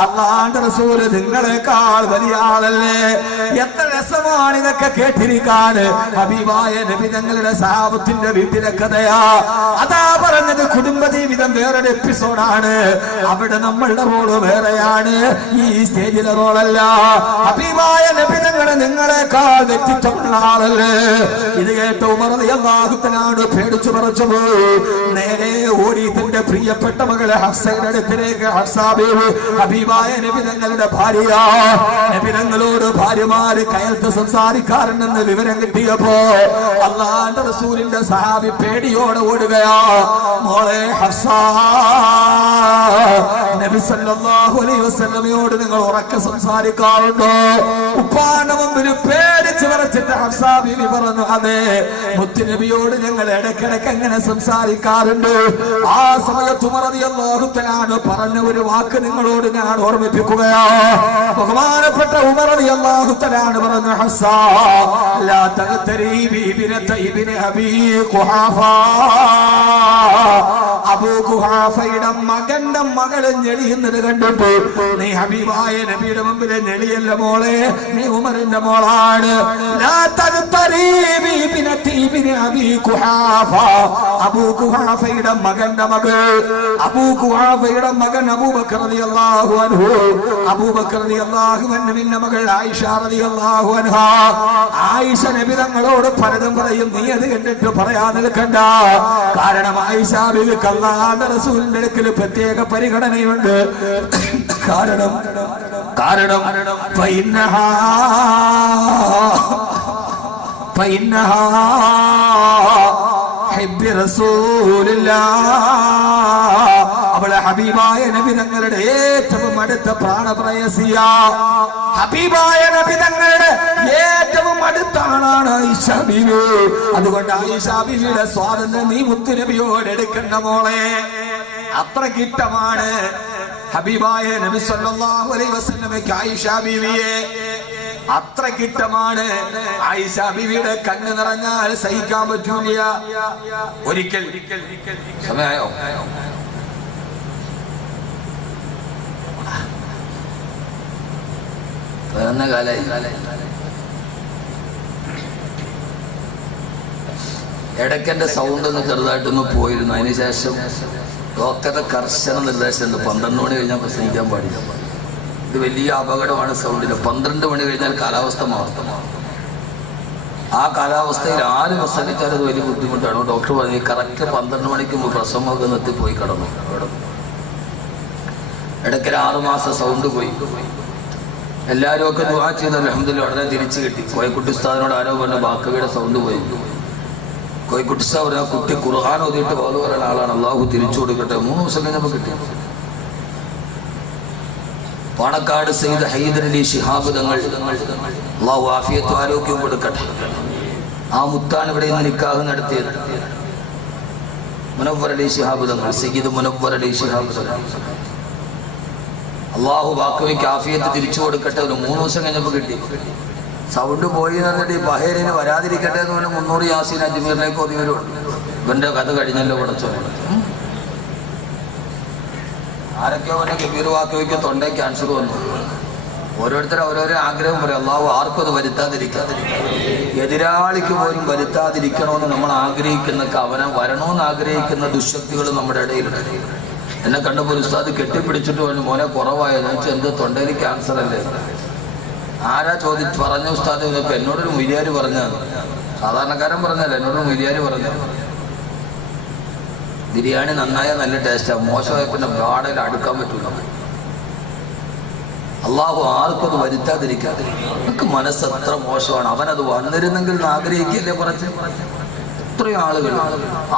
അല്ലാഹുവിന്റെ റസൂല് നിങ്ങളെക്കാൾ വലിയ ആളല്ലേ. എത്ര രസമാണ് ഇതൊക്കെ കേട്ടിരിക്കാൻ. ഹബീബായ നബി തങ്ങളുടെ സഹാബത്തിന്റെ വീട്ടിലെ കഥയാ. അതാ പറഞ്ഞത്, കുടുംബ ജീവിതം വേറൊരു എപ്പിസോഡാണ്. അവിടെ നമ്മളുടെ റോള് വേറെയാണ്, ഈ സ്റ്റേജിലെ റോളല്ല. ഹബീബായ നബി തങ്ങളെ നിങ്ങളെക്കാൾ വ്യക്തിത്വമുള്ള ആളല്ലേ. ഇത് കേട്ട ഉമർ റളിയല്ലാഹു തആല പേടിച്ചു പറച്ചു പോയി. നേരെ ഓടി തന്റെ പ്രിയപ്പെട്ട മകളെ ഹഫ്സയുടെ അടുത്തിലേക്ക്. ഹഫ്സ ബീവി ഹബീബായ നബി തങ്ങളുടെ ഭാര്യ. നബി തങ്ങളോട് ഭാര്യമാര് കയർത്ത് സംസാരിക്കാറുണ്ടെന്ന് വിവരം കിട്ടിയപ്പോ അല്ലാഹുവിന്റെ റസൂലിന്റെ സഹാബി പേടിയോടെ ഓടുകയാ. മോളെ ഹഫ്സ, നബി സല്ലല്ലാഹു അലൈഹി വസല്ലമയോട് നിങ്ങൾ ഉറക്കെ സംസാരിക്കാറുണ്ടോ? ഉപ്പാന്റെ മുമ്പിൽ പേടിച്ച് വിറച്ചിട്ട് ഹഫ്സ ബീവി പറഞ്ഞു, അതെ മുത്തുനബിയോട് ഞങ്ങൾ ഇടയ്ക്കിടയ്ക്ക് അങ്ങനെ സംസാരിക്കാറുണ്ട്. ആ സമയത്ത് ഉമർ റളിയല്ലാഹു തആല പറഞ്ഞ ഒരു വാക്ക് നിങ്ങളോട് ഞാൻ ഓർമ്മിപ്പിക്കുകയാ. ബഹുമാനപ്പെട്ട ഉമർ റളിയല്ലാഹു തആല പറഞ്ഞു, ഹഫ്സ ലാ തഗ്തരി ബിബിനത ഇബ്നു അബീ ഖുഹാഫ. അബൂ ഖുഹാഫയുടെ മകന്റെ മകളെ ഞെളിയുന്നത് കണ്ടിട്ട് നീ ഹബീബായ നബിയുടെ മുമ്പിൽ ഞെളിയല്ല മോളെ, നീ ഉമറിന്റെ മോളാണ്. ലാ തഗ്തരി ബിബിനത ഇബ്നു അബീ ഖുഹാഫ. അബൂ ഖുഹാഫയുടെ മകന്റെ മകൾ, അബൂ ഖുഹാഫയുടെ മകൻ അബൂബക്കർ റളിയല്ലാഹു അൻഹു. അബൂബക്കർ റളിയല്ലാഹു അൻഹുവിന്റെ മകൾ ആയിഷ റളിയല്ലാഹു അൻഹാ. ആയിഷ നബി തങ്ങളോട് പലതും പറയും, നീ അത് കണ്ടിട്ട് പറയാൻ നിൽക്കണ്ട. കാരണം ആയിഷ ബിവിക്ക് അല്ലാഹുവിന്റെ റസൂലിന്റെ അടുക്കൽ പ്രത്യേക പരിഗണനയുണ്ട്. കാരണം അവളെ ഹബീബായ നബി തങ്ങളുടെ ഏറ്റവും അടുത്ത പ്രാണപ്രയസിയ. ഹബീബായ നബി തങ്ങളുടെ ഏറ്റവും അടുത്ത ആളാണ് ആയിഷ ബീവി. അതുകൊണ്ട് ആയിഷ ബീവിയുടെ സ്വാതന്ത്ര്യം നീ മുത്തുനബിയോട് എടുക്കണ്ട മോളെ. അത്ര കിട്ടമാണ് ഹബീബായ നബി സല്ലല്ലാഹു അലൈഹി വസല്ലമയ്ക്ക് ആയിഷ ബീവിയെ. അത്ര കിട്ടമാണ്. ആയിഷ ബീവിയുടെ കണ്ണ് നിറഞ്ഞാൽ സഹിക്കാൻ പറ്റൂല. ഒരിക്കൽ സമയായോ? ഇടയ്ക്കെന്റെ സൗണ്ട് ഒന്ന് ചെറുതായിട്ടൊന്ന് പോയിരുന്നു. അതിനുശേഷം ഡോക്ടറുടെ കർശന നിർദ്ദേശമുണ്ട്, 12 മണി കഴിഞ്ഞാൽ പ്രസംഗിക്കാൻ പാടില്ല. ഇത് വലിയ അപകടമാണ് സൗണ്ടിന്. 12 മണി കഴിഞ്ഞാൽ കാലാവസ്ഥ മാറും. ആ കാലാവസ്ഥയിൽ 4 മസാലിച്ചാൽ അത് വലിയ ബുദ്ധിമുട്ടാണ്. ഡോക്ടർ പറഞ്ഞു കറക്റ്റ് 12 മണിക്ക് മുമ്പ് പ്രസവമൊക്കെ നിർത്തി പോയി കിടന്നു. ഇടയ്ക്ക് 6 മാസം സൗണ്ട് പോയി. എല്ലാവരും ഒക്കെ ദുആ ചെയ്ത് അൽഹംദുലില്ലാഹ് ഉടനെ തിരിച്ചു കിട്ടി. കോയക്കുട്ടി ഉസ്താദിനോട് ആരോ പറഞ്ഞ ബാക്കവിയുടെ സൗണ്ട് പോയി. കോയക്കുട്ടി ഉസ്താദ് പറഞ്ഞ കുട്ടി ഖുർആൻ ഓതിയിട്ട് വാദ് പറയുന്ന ആളാണ്, അള്ളാഹു തിരിച്ചു കൊടുക്കട്ടെ. 3 ദിവസം കഴിഞ്ഞപ്പോൾ കിട്ടി. പാണക്കാട് സയ്യിദ് ഹൈദർ അലി ശിഹാബ് തങ്ങൾ അള്ളാഹു ആഫിയത്തും ആരോഗ്യവും കൊടുക്കട്ടെ. ആ മുത്താണ് ഇവിടെ നിന്ന് നിക്കാഹ് നടത്തിയത്. മുനവ്വർ അലി ശിഹാബ് തങ്ങൾ, സയ്യിദ് മുനവ്വർ അലി ശിഹാബ് തങ്ങൾ. അള്ളാഹു ബാക്കവിക്ക് ആഫിയത്ത് തിരിച്ചു കൊടുക്കട്ടെ. ഒരു 3 ദിവസം കഴിഞ്ഞപ്പോൾ കിട്ടി. സൗണ്ട് പോയി എന്നിട്ട് ഈ ബഹേരിന് വരാതിരിക്കട്ടെ എന്ന് പറഞ്ഞാൽ 300 യാസീൻ അജ്മീറിലേക്ക് ഒതുവരുണ്ട്. ഇവന്റെ കഥ കഴിഞ്ഞല്ലോ പടച്ചോ. ആരൊക്കെയോ അവനെ കബീർ വാക്കവിക്ക് തൊണ്ടേ ക്യാൻസർ വന്നു. ഓരോരുത്തരും ഓരോരോ ആഗ്രഹം പറയും. അള്ളാഹു ആർക്കും അത് വരുത്താതിരിക്കാതിരിക്കും. എതിരാളിക്ക് പോലും വരുത്താതിരിക്കണമെന്ന് നമ്മൾ ആഗ്രഹിക്കുന്ന, അവനെ വരണമെന്ന് ആഗ്രഹിക്കുന്ന ദുശക്തികൾ നമ്മുടെ ഇടയിലുണ്ട്. എന്നെ കണ്ടപ്പോൾ ഉസ്താദ് കെട്ടിപ്പിടിച്ചിട്ട് പറഞ്ഞു, മോനെ കുറവായോ? ഞാൻ ചോദിച്ചു, എന്ത് തൊണ്ടയിൽ ക്യാൻസർ അല്ലേ? ആരാ പറഞ്ഞ ഉസ്താദ്? ഇപ്പൊ എന്നോടൊരു മുരിയാര് പറഞ്ഞത്, സാധാരണക്കാരൻ പറഞ്ഞല്ല, എന്നോടൊരു മുരിയാര് പറഞ്ഞത്. ബിരിയാണി നന്നായ നല്ല ടേസ്റ്റാ, മോശമായ പിന്നെ ഗാർഡനിൽ അടുക്കാൻ പറ്റൂല. അള്ളാഹു ആർക്കും അത് വരുത്താതിരിക്കാതെ. നമുക്ക് മനസ്സെത്ര മോശമാണ്. അവനത് വന്നിരുന്നെങ്കിൽ ആഗ്രഹിക്കല്ലേ കുറച്ച്. എത്രയോ ആളുകൾ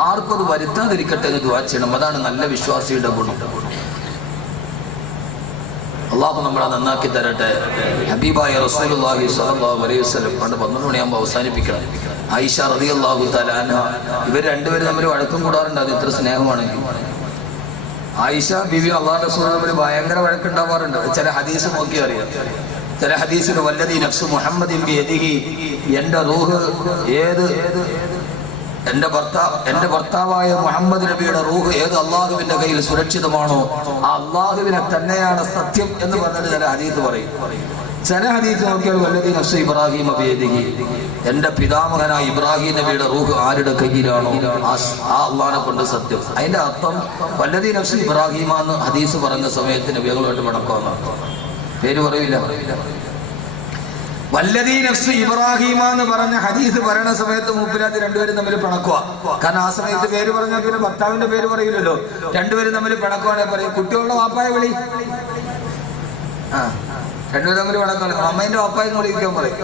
ആർക്കും അത് വരുത്താതിരിക്കട്ടെ എന്ന് ദുആ ചെയ്യണം. അതാണ് നല്ല വിശ്വാസിയുടെ ഗുണം. അള്ളാഹു നമ്മളെ നന്നാക്കി തരട്ടെ. ഹബീബായ റസൂലുള്ളാഹി സ്വല്ലല്ലാഹു അലൈഹി വസല്ലം പണ്ട് 12 മണിയാകുമ്പോൾ അവസാനിപ്പിക്കണം. ആയിഷ റളിയല്ലാഹു തആല അൻഹ, ഇവർ രണ്ടുപേരും തമ്മിൽ വഴക്കും കൂടാറുണ്ട്. അത് ഇത്ര സ്നേഹമാണെങ്കിൽ. ആയിഷ ബിബി അള്ളാഹു റസൂൽ തമ്മിൽ ഭയങ്കര വഴക്കുണ്ടാവാറുണ്ട്. ചില ഹദീസ് നോക്കി അറിയാം. ചില ഹദീസിൽ വല്ലദീ നഫ്സു മുഹമ്മദിൻ ബിയദിഹി, എന്റെ റൂഹ് എന്റെ ഭർത്താവായ മുഹമ്മദ് നബിയുടെ റൂഹ് ഏത് അള്ളാഹുവിന്റെ കയ്യിൽ സുരക്ഷിതമാണോ ആ അള്ളാഹുവിനെ തന്നെയാണ് സത്യം എന്ന് പറഞ്ഞിട്ട് ചില ഹദീസ് പറയും. ചില ഹദീസ് നോക്കിയാൽ വല്ലദീ നഫ്സു ഇബ്രാഹിം ബിയദിഹി, എന്റെ പിതാമഹനായ ഇബ്രാഹിം നബിയുടെ റൂഹ് ആരുടെ കയ്യിലാണോ ആ അള്ളാഹിനെ കൊണ്ട് സത്യം. അതിന്റെ അർത്ഥം വല്ലദീ നഫ്സു ഇബ്രാഹിം എന്ന് ഹദീസ് പറഞ്ഞ സമയത്ത് നബികളുമായിട്ട് മടക്കാമെന്നാണ്. പേര് പറയില്ല. വല്ലദീ നഫ്സു ഇബ്രാഹിം എന്ന് പറഞ്ഞ ഹദീസ് പറയണ സമയത്ത് മൂപ്പരാതി രണ്ടുപേരും തമ്മിൽ പിണക്കുക. കാരണം ആ സമയത്ത് പേര് പറഞ്ഞാൽ പിന്നെ ഭർത്താവിന്റെ പേര് പറയില്ലല്ലോ. രണ്ടുപേരും തമ്മിൽ പിണക്കുവാണെ പറയും, കുട്ടികളുടെ വാപ്പായെ വിളി. രണ്ടുപേരും തമ്മിൽ പിണക്കാണ്. അമ്മേന്റെ വാപ്പായെ വിളിക്കാൻ പറയും.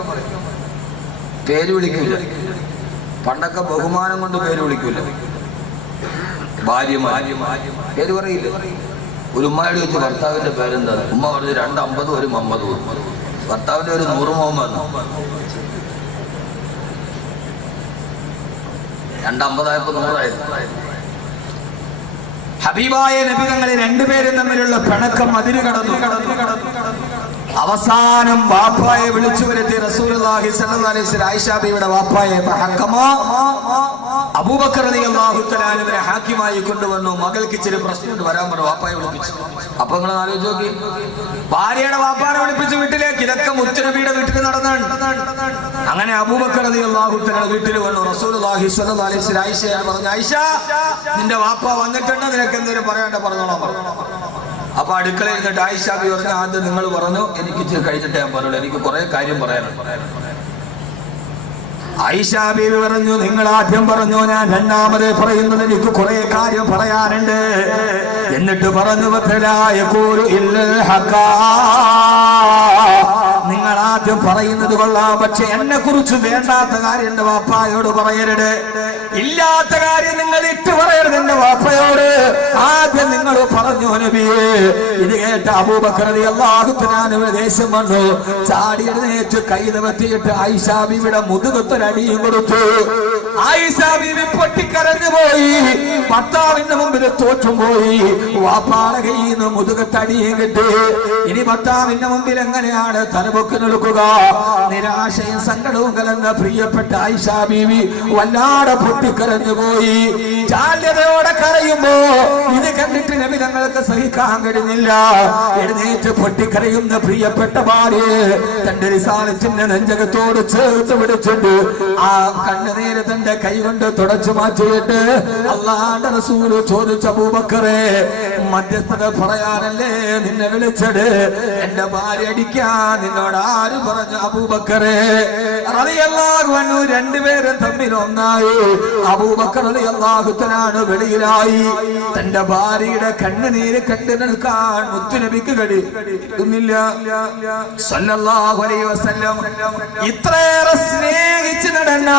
പേര് വിളിക്കൂല. പണ്ടൊക്കെ ബഹുമാനം കൊണ്ട് പേര് വിളിക്കൂല. ഭാര്യ പേര് പറയില്ല. ഒരു ഉമ്മയോട് ചോദിച്ചു ഭർത്താവിന്റെ പേരെന്താ? ഉമ്മ പറഞ്ഞു 2 50 1 മുഹമ്മദ്. ഭർത്താവിന്റെ ഒരു 100 മുഹമ്മദ്. 2 50 100 ഹബീബായ നബി തങ്ങളെ രണ്ടുപേരും തമ്മിലുള്ള പിണക്കം അതിര് കടന്നു. അവസാനം വാപ്പായെ വിളിച്ചു വരുത്തി റസൂലുള്ളാഹി സ്വല്ലല്ലാഹു അലൈഹി വസല്ലം ആയിഷ ബീവിയുടെ വാപ്പായെ അബൂബക്കർ റളിയല്ലാഹു തആല അൻഹുവിനെ ഹാക്കിമായി കൊണ്ടുവന്നു. മകൾക്ക് ഇച്ചിരി പ്രശ്നമുണ്ട്, വരാൻ പറഞ്ഞു. വാപ്പായെ വിളിപ്പിച്ചു. അപ്പൊ നിങ്ങൾ ആലോചിച്ച് നോക്കി, ഭാര്യയുടെ വാപ്പാനെ വിളിപ്പിച്ച് വീട്ടിലേക്ക്. ഇതൊക്കെ മുത്തുനബിയുടെ വീട്ടിൽ നടന്നാണ്. അങ്ങനെ അബൂബക്കർ റളിയല്ലാഹു തആല വീട്ടിൽ വന്നു. റസൂലുള്ളാഹി സ്വല്ലല്ലാഹു അലൈഹി വസല്ലം ആയിഷയെ പറഞ്ഞു, ആയിഷ നിന്റെ വാപ്പ വന്നിട്ടുണ്ട്, നിനക്ക് എന്തെങ്കിലും പറയാണ്ട പറഞ്ഞോളാം പറഞ്ഞു. അപ്പൊ അടുക്കളയിൽ ഇരുന്നിട്ട് ആയിഷ ബി പറഞ്ഞു, ആദ്യം നിങ്ങൾ പറഞ്ഞു, എനിക്ക് ഇച്ചിരി കഴിഞ്ഞിട്ട് ഞാൻ പറഞ്ഞോളൂ, എനിക്ക് കുറെ കാര്യം പറയാനുണ്ട്. ആയിഷ ബീവി പറഞ്ഞു, നിങ്ങൾ ആദ്യം പറഞ്ഞു, ഞാൻ രണ്ടാമത് പറയുന്നത് എനിക്ക് കുറെ കാര്യം പറയാനുണ്ട്. എന്നിട്ട് പറഞ്ഞു, നിങ്ങൾ ആദ്യം പറയുന്നത് കൊള്ളാം, പക്ഷെ എന്നെ കുറിച്ച് വേണ്ടാത്ത കാര്യം എന്റെ വാപ്പായോട് പറയരുത്. ഇല്ലാത്ത കാര്യം നിങ്ങൾ ഇട്ട് പറയരുത് എന്റെ വാപ്പയോട്. ആദ്യം നിങ്ങൾ പറഞ്ഞു നബിയേ. ഇത് കേട്ട അബൂബക്കർ റളിയല്ലാഹു തആല ദേഷ്യം വന്നു. ചാടി എഴുന്നേറ്റ് കൈ നിവർത്തിയിട്ട് ആയിഷ ബീവിയുടെ മുതുകത്തൊരടിയും കൊടുത്തു. ആയിഷ ബീവി പൊട്ടിക്കരഞ്ഞു പോയി. ഭർത്താവിന്റെ മുമ്പിൽ തോറ്റും പോയി. വാപ്പാടെ കയ്യിൽ നിന്ന് മുതുകത്തടിയും കിട്ടി. ഇനി ഭർത്താവിന്റെ മുമ്പിൽ എങ്ങനെയാണ് തലപൊക്കി നിൽക്കുക? നിരാശയും സങ്കടവും കലർന്ന പ്രിയപ്പെട്ട ആയിഷ ബീവി വല്ലാതെ പൊട്ടിക്കരഞ്ഞു പോയി. ജാല്യതയോടെ കരയുമ്പോ ഇത് കണ്ടിട്ട് നബി തങ്ങൾക്ക് സഹിക്കാൻ കഴിഞ്ഞില്ല. എഴുന്നേറ്റ് പൊട്ടിക്കരയുന്ന പ്രിയപ്പെട്ട ഭാര്യയെ തന്റെ റിസാലത്തിന്റെ നെഞ്ചകത്തോട് ചേർത്ത് പിടിച്ചിട്ട് ആ കണ്ണുനീര് തന്റെ കൈ കൊണ്ട് തുടച്ചു മാറ്റിയിട്ട് അല്ലാഹുവിന്റെ റസൂൽ ചോദിച്ചു, അബൂബക്കറെ, മധ്യസ്ഥത പറയാനല്ലേ നിന്നെ വിളിച്ചത്? എന്റെ ഭാര്യ അടിക്കാൻ നിന്നോട് ആര് പറഞ്ഞു? അബൂബക്കറെ റളിയല്ലാഹു അൻഹു രണ്ടുപേരും തമ്മിൽ ഒന്നായി. അബൂബക്കർ റളിയല്ലാഹു തആല വെളിയിലായി. തന്റെ ഭാര്യയുടെ കണ്ണുനീര് കണ്ടു നിൽക്കാൻ മുത്തുനബിക്ക് കഴിയുന്നില്ല സല്ലല്ലാഹു അലൈഹി വസല്ലം. ഇത്രയേറെ സ്നേഹിച്ച് നടന്ന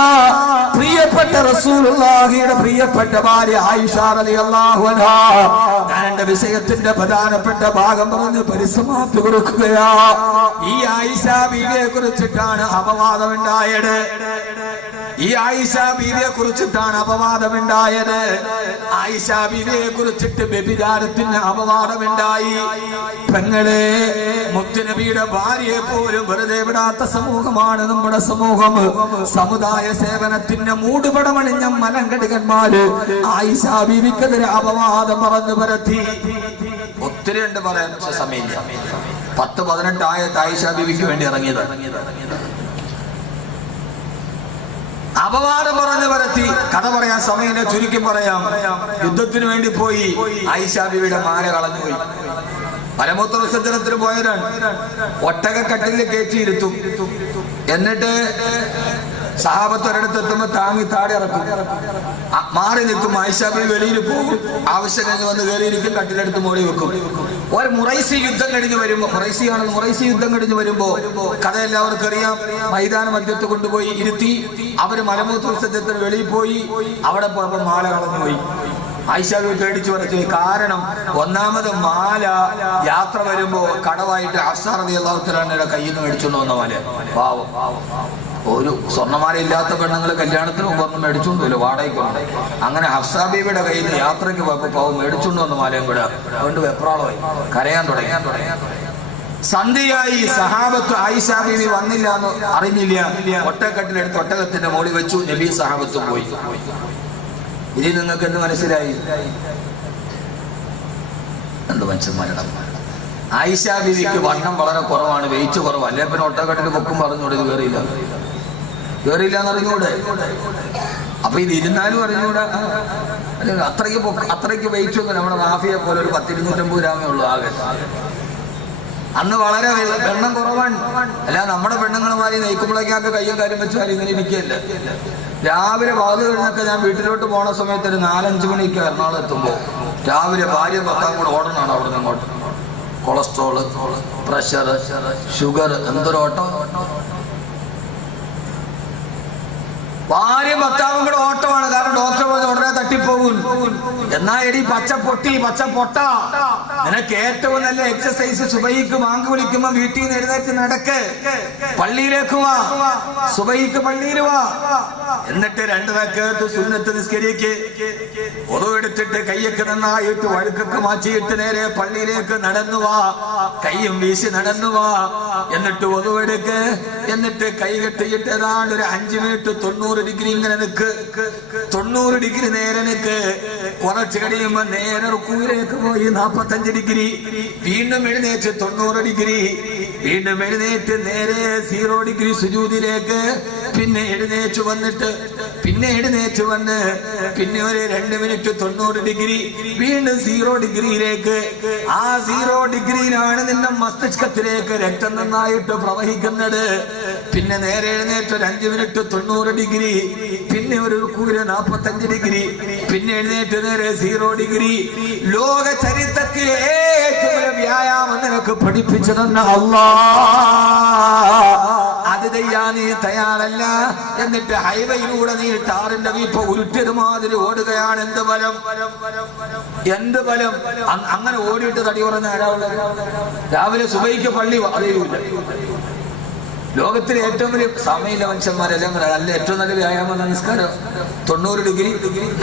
പ്രിയപ്പെട്ട റസൂലുള്ളാഹിയുടെ പ്രിയപ്പെട്ട ഭാര്യ ആയിഷ റളിയല്ലാഹു അൻഹാ, ഞാൻ എന്റെ വിഷയത്തിന്റെ പ്രധാനപ്പെട്ട ഭാഗം പറഞ്ഞ് പരിസമാപ്തി കൊടുക്കുകയാ. ഈ ആയിഷ ബീവിയെ കുറിച്ചിട്ടാണ് അപവാദമുണ്ടായത്. ഈ ആയിഷ ബീവിയെ കുറിച്ചിട്ടാണ് അപവാദമുണ്ടായത്. ആയിഷ ബീവിയെ കുറിച്ചിട്ട് വ്യഭിചാരത്തിന് അപവാദമുണ്ടായി. പെങ്ങളെ, മുത്തുനബിയുടെ ഭാര്യയെ പോലും വെറുതെ വിടാത്ത സമൂഹമാണ് നമ്മുടെ സമൂഹം. സമുദായ സേവനത്തിന്റെ മൂടുപടമണിഞ്ഞ മലങ്കടികന്മാര് ആയിഷ ബീവിക്കെതിരെ അപവാദം പറഞ്ഞു പരത്തി. ഒത്തിരി ഉണ്ട് പറയാൻ, പക്ഷെ സമയമില്ല. 10-18 ആയത്ത് ആയിഷ ബീവിക്ക് വേണ്ടി ഇറങ്ങിയത്. അപവാദം പറഞ്ഞു പരത്തി. കഥ പറയാൻ സമയം ചുരുക്കി പറയാം. യുദ്ധത്തിന് വേണ്ടി പോയി ആയിഷ ബീവിയുടെ മാല കളഞ്ഞുപോയി. മലമൂത്ര വിസർജനത്തിന് പോയവരാണ്. ഒട്ടകക്കട്ടിൽ കയറ്റിയിരുത്തും. എന്നിട്ട് സഹാബത്ത് ഒരിടത്തെത്തുമ്പോ താങ്ങി താടി ഇറക്കും. മാറി നിൽക്കും. ആയിഷ ബീവി വെളിയിൽ പോകും. ആവശ്യം കഴിഞ്ഞ് വന്ന് കയറിയിരിക്കും. കട്ടിലെടുത്ത് മോടി വെക്കും. ഒരു മുറൈസി യുദ്ധം കഴിഞ്ഞ് വരുമ്പോ, മുറൈസി യുദ്ധം കഴിഞ്ഞ് വരുമ്പോ കഥ എല്ലാവർക്കും അറിയാം. മൈതാന മധ്യത്ത് കൊണ്ടുപോയി ഇരുത്തി. അവര് മലമൂത്ര വിസർജനത്തിന് വെളിയിൽ പോയി. അവിടെ പോയപ്പോ മാല കളഞ്ഞുപോയി. ആയിഷ ബീവി പേടിച്ചു പറഞ്ഞു. കാരണം ഒന്നാമത് മാല യാത്ര വരുമ്പോ കടവായിട്ട് ഹഫ്സ റളിയല്ലാഹു തആലയുടെ കയ്യിൽ നിന്ന് മേടിച്ചോണ്ട് വന്ന മാല. പാവം, ഒരു സ്വർണ്ണമാല ഇല്ലാത്ത പെണ്ണുങ്ങൾ കല്യാണത്തിന് മുമ്പൊന്നും മേടിച്ചോണ്ടില്ല, വാടകയ്ക്കുണ്ട്. അങ്ങനെ ഹഫ്സ ബീവിയുടെ കയ്യിൽ നിന്ന് യാത്രയ്ക്ക് പോയപ്പോ പാവം മേടിച്ചോണ്ട് വന്ന മാലയും കൂടെ അതുകൊണ്ട് വെപ്രാളമായി, കരയാൻ തുടങ്ങി. സന്ധ്യയായി. സഹാബത്ത് ആയിഷ ബീവി വന്നില്ല എന്ന് അറിഞ്ഞില്ല. ഒട്ടകക്കട്ടിലെടുത്ത് ഒട്ടകത്തിന്റെ മോളി വെച്ചു. നബി സഹാബത്തും പോയി. ഇതിൽ നിങ്ങൾക്ക് എന്ത് മനസ്സിലായി? എന്ത് മനുഷ്യന്മാരുടെ ആയിഷ ബീവിക്ക് വണ്ണം വളരെ കുറവാണ്, വെയിറ്റ് കുറവ്. അല്ലെ പിന്നെ ഒട്ടകക്കട്ടിൽ പൊക്കും പറഞ്ഞൂടെ ഇത് കേറിയില്ല എന്നറിഞ്ഞൂടെ? അപ്പൊ ഇത് ഇരുന്നാലും അറിഞ്ഞൂടാ. അത്രയ്ക്ക് വെയിറ്റ് ഒന്നും നമ്മുടെ മാഫിയെ പോലെ ഒരു 10-250 ഗ്രാമേ ഉള്ളൂ ആകെ. അന്ന് വളരെ എണ്ണം കുറവാണ്. അല്ല നമ്മുടെ പെണ്ണുങ്ങളുമാരി നെയ്ക്കുമ്പോഴേക്കൊക്കെ കയ്യും കാര്യം വെച്ചാൽ ഇങ്ങനെ ഇരിക്കുകയല്ല. രാവിലെ വാത് കഴിഞ്ഞൊക്കെ ഞാൻ വീട്ടിലോട്ട് പോണ സമയത്ത് ഒരു 4-5 മണിക്ക് എറണാകുളം എത്തുമ്പോ രാവിലെ ഭാര്യ ഭർത്താവും കൂടെ ഓടണാണ് അവിടെ നിന്ന് അങ്ങോട്ട്. കൊളസ്ട്രോള്, പ്രഷർ, ഷുഗർ, എന്തൊരോട്ടം. ഭാര്യ ഭർത്താവും കൂടെ ഓട്ടമാണ്. കാരണം ഡോക്ടർ പറഞ്ഞ് ഉടനെ തട്ടിപ്പോകും. എന്നാ എടി പച്ച പൊട്ട, നിനക്ക് ഏറ്റവും നല്ല എക്സസൈസ് സുബഹിക്ക് ബാങ്ക് വിളിക്കുമ്പോ വീട്ടിൽ നിന്ന് എഴുന്നേറ്റ് നടക്ക്, പള്ളിയിലേക്ക് വാ, സുബഹിക്ക് പള്ളിയിൽ വാ, എന്നിട്ട് 2 റക്അത്ത് സുന്നത്ത് നിസ്കരിക്ക്, ഒതു എടുത്തിട്ട് കയ്യൊക്കെ നന്നായിട്ട് വഴുക്കൊക്കെ മാറ്റിയിട്ട് നേരെ പള്ളിയിലേക്ക് നടന്നു വാ, കയ്യും വീശി നടന്നു വാ, എന്നിട്ട് ഒതു എടുക്ക്, എന്നിട്ട് കൈ കെട്ടിയിട്ട് ഏതാണ്ട് ഒരു 5 മിനിറ്റ് 90 ഡിഗ്രി ഇങ്ങനെ നിക്ക്, 90 ഡിഗ്രി നേരെ നിക്ക്. കുറച്ച് കഴിയുമ്പോ നേരെ റുക്കൂയിലേക്ക് പോയി 45 ഡിഗ്രി, വീണ്ടും എഴുന്നേറ്റ് 90 ഡിഗ്രി, വീണ്ടും എഴുന്നേറ്റ് നേരെ 0 ഡിഗ്രി സുജൂദിലേക്ക്, പിന്നെ എഴുന്നേറ്റ് വന്നിട്ട് പിന്നെ ഒരു 2 മിനിറ്റ് 90 ഡിഗ്രി, വീണ്ടും 0 ഡിഗ്രിയിലേക്ക്. ആ 0 ഡിഗ്രിയിലാണ് നിന്റെ മസ്തിഷ്കത്തിലേക്ക് രക്തം നന്നായിട്ട് പ്രവഹിക്കുന്നത്. പിന്നെ നേരെ എഴുന്നേറ്റ് ഒരു 5 മിനിറ്റ് 90 ഡിഗ്രി, പിന്നെ ഒരു 45 ഡിഗ്രി, പിന്നെ എഴുന്നേറ്റ് നേരെ 0 ഡിഗ്രി. ലോക ചരിത്രത്തിലെ ഏറ്റവും വലിയ വ്യായാമം നിനക്ക് പഠിപ്പിച്ചു തന്ന അല്ലാഹ്, അത് ചെയ്യാൻ നീ തയ്യാറല്ല. എന്നിട്ട് ഹൈവേയിലൂടെ നീ ടാറിന്റെ വീപ്പ ഉരുട്ടിയത് മാതിരി ഓടുകയാണ്. എന്ത് ബലം! അങ്ങനെ ഓടിയിട്ട് തടി കുറഞ്ഞ ആരാളുള്ളത്? രാവിലെ സുബഹിക്ക് പള്ളി അറിയൂല. ലോകത്തിലെ ഏറ്റവും വലിയ സമയമില്ല മനുഷ്യന്മാരെല്ലാം അല്ല. ഏറ്റവും നല്ല വ്യായാമം നമസ്കാരം. 90 ഡിഗ്രി,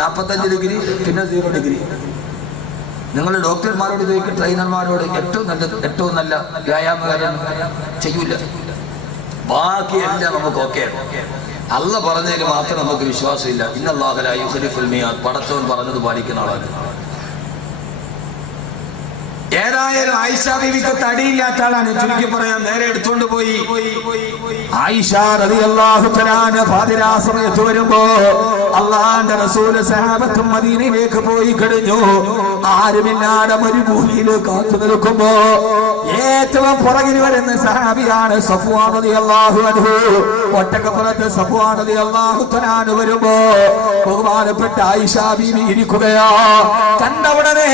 45 ഡിഗ്രി, പിന്നെ 0 ഡിഗ്രി. നിങ്ങൾ ഡോക്ടർമാരോട് ചോദിക്കും, ട്രെയിനർമാരോട്, ഏറ്റവും നല്ല വ്യായാമകാരം ചെയ്യൂല. ബാക്കിയെല്ലാം നമുക്ക് ഓക്കെയാണ്. അല്ല പറഞ്ഞതിൽ മാത്രം നമുക്ക് വിശ്വാസമില്ല. ഇന്നല്ലാഹു ലാ യുഖ്ലിഫുൽ മിആദ്, പടച്ചവൻ പറഞ്ഞത് പാലിക്കുന്ന ആളാണ്. ഏതായാലും ആയിഷ ബീവിക്ക് തടിയില്ലാത്ത ആളാണ്. ചുരുക്കി പറയാൻ നേരെ എടുത്തോണ്ട് പോയി. ആയിഷ റളിയല്ലാഹു തആല ഫാതിരാ സമയത്ത് വരുമ്പോ അള്ളാന്റെ റസൂല് സഹാബത്തും മദീനയിലേക്ക് പോയി കഴിഞ്ഞു. ആരുമില്ലാതെ മരുഭൂമിയിൽ കാത്തു നിൽക്കുമ്പോ ഏറ്റവും പുറകിൽ വരുന്ന സഹാബിയാണ് സഫ്വാൻ റളിയല്ലാഹു അൻഹു. ഒട്ടകപ്പുറത്ത് സഫ്വാൻ റളിയല്ലാഹു തആല വരുമ്പോ ബഹുമാനപ്പെട്ട ആയിഷ ബീവി ഇരിക്കുകയാ. കണ്ട ഉടനെ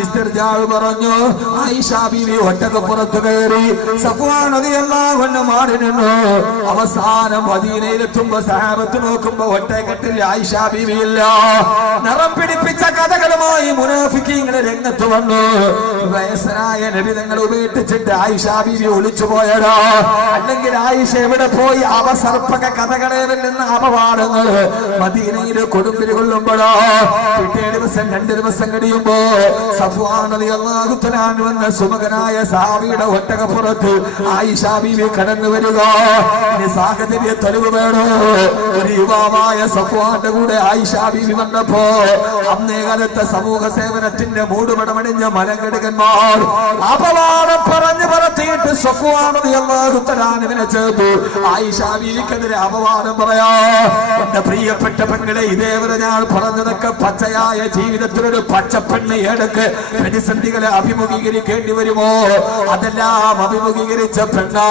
ഇസ്തിർജാവ് പറഞ്ഞു. ആയിഷ ബീവി ഒട്ടകപ്പുറത്ത് കയറി സഫ്വാൻ റളിയല്ലാഹു അൻഹു മാറി നിന്നു. അവസാനം മദീനയിലെത്തുമ്പോ സഹാബത്ത് നോക്കുമ്പോ ഒട്ടകത്തിൽ ആയിഷ ബീവി ഇല്ല. നിറം പിടിപ്പിച്ച കഥകളുമായി മുനാഫിക്കീങ്ങളെ രംഗത്ത് വന്നു. വയസ്സനായ നബി തങ്ങൾ ഉപേക്ഷിച്ചിട്ട് ആയിഷ ബീവി ഒളിച്ചു പോയടാ. അല്ലെങ്കിൽ ആയിഷ എവിടെ പോയി? അവസർപ്പക കഥകളെ വെല്ലുന്ന അപവാദങ്ങൾ മദീനയിൽ കൊടുമ്പിരി കൊള്ളുമ്പോഴോ പിറ്റേ ദിവസം 2 ദിവസം കഴിയുമ്പോ സഫ്വാൻ റളിയല്ലാഹു തആല വന്ന സുമകനായ സഹാബിയുടെ ഒട്ടകപ്പുറത്ത് ആയിഷ ബീവി കടന്നു വരിക. ഇനി സാഹചര്യ തെളിവ് വേണോ? ഒരു യുവാവായ സഫ്വാന്റെ കൂടെ ആയിഷ ബീവി വന്നപ്പോ അന്നേ കാലത്തെ സമൂഹ സേവനത്തിന്റെ മൂടുപടമണിഞ്ഞ മലങ്കടുകന്മാർ അപവാദം പറഞ്ഞു പറത്തിയിട്ട് സഫ്വാൻ റളിയല്ലാഹു തആല ചേർത്തു. ആയിഷ ബീവിക്കെതിരെ അപവാദം പറയാ. എന്റെ പ്രിയപ്പെട്ട പെങ്ങളെ, ഇതേവരെ ഞാൻ പറഞ്ഞതൊക്കെ പച്ചയായ ജീവിതത്തിലൊരു പച്ചപ്പെണ്ണ് ഏടക്ക് പ്രതിസന്ധികളെ അഭിമുഖീകരിക്കേണ്ടി വരുമോ? അതെല്ലാം അഭിമുഖീകരിച്ച പെണ്ണാ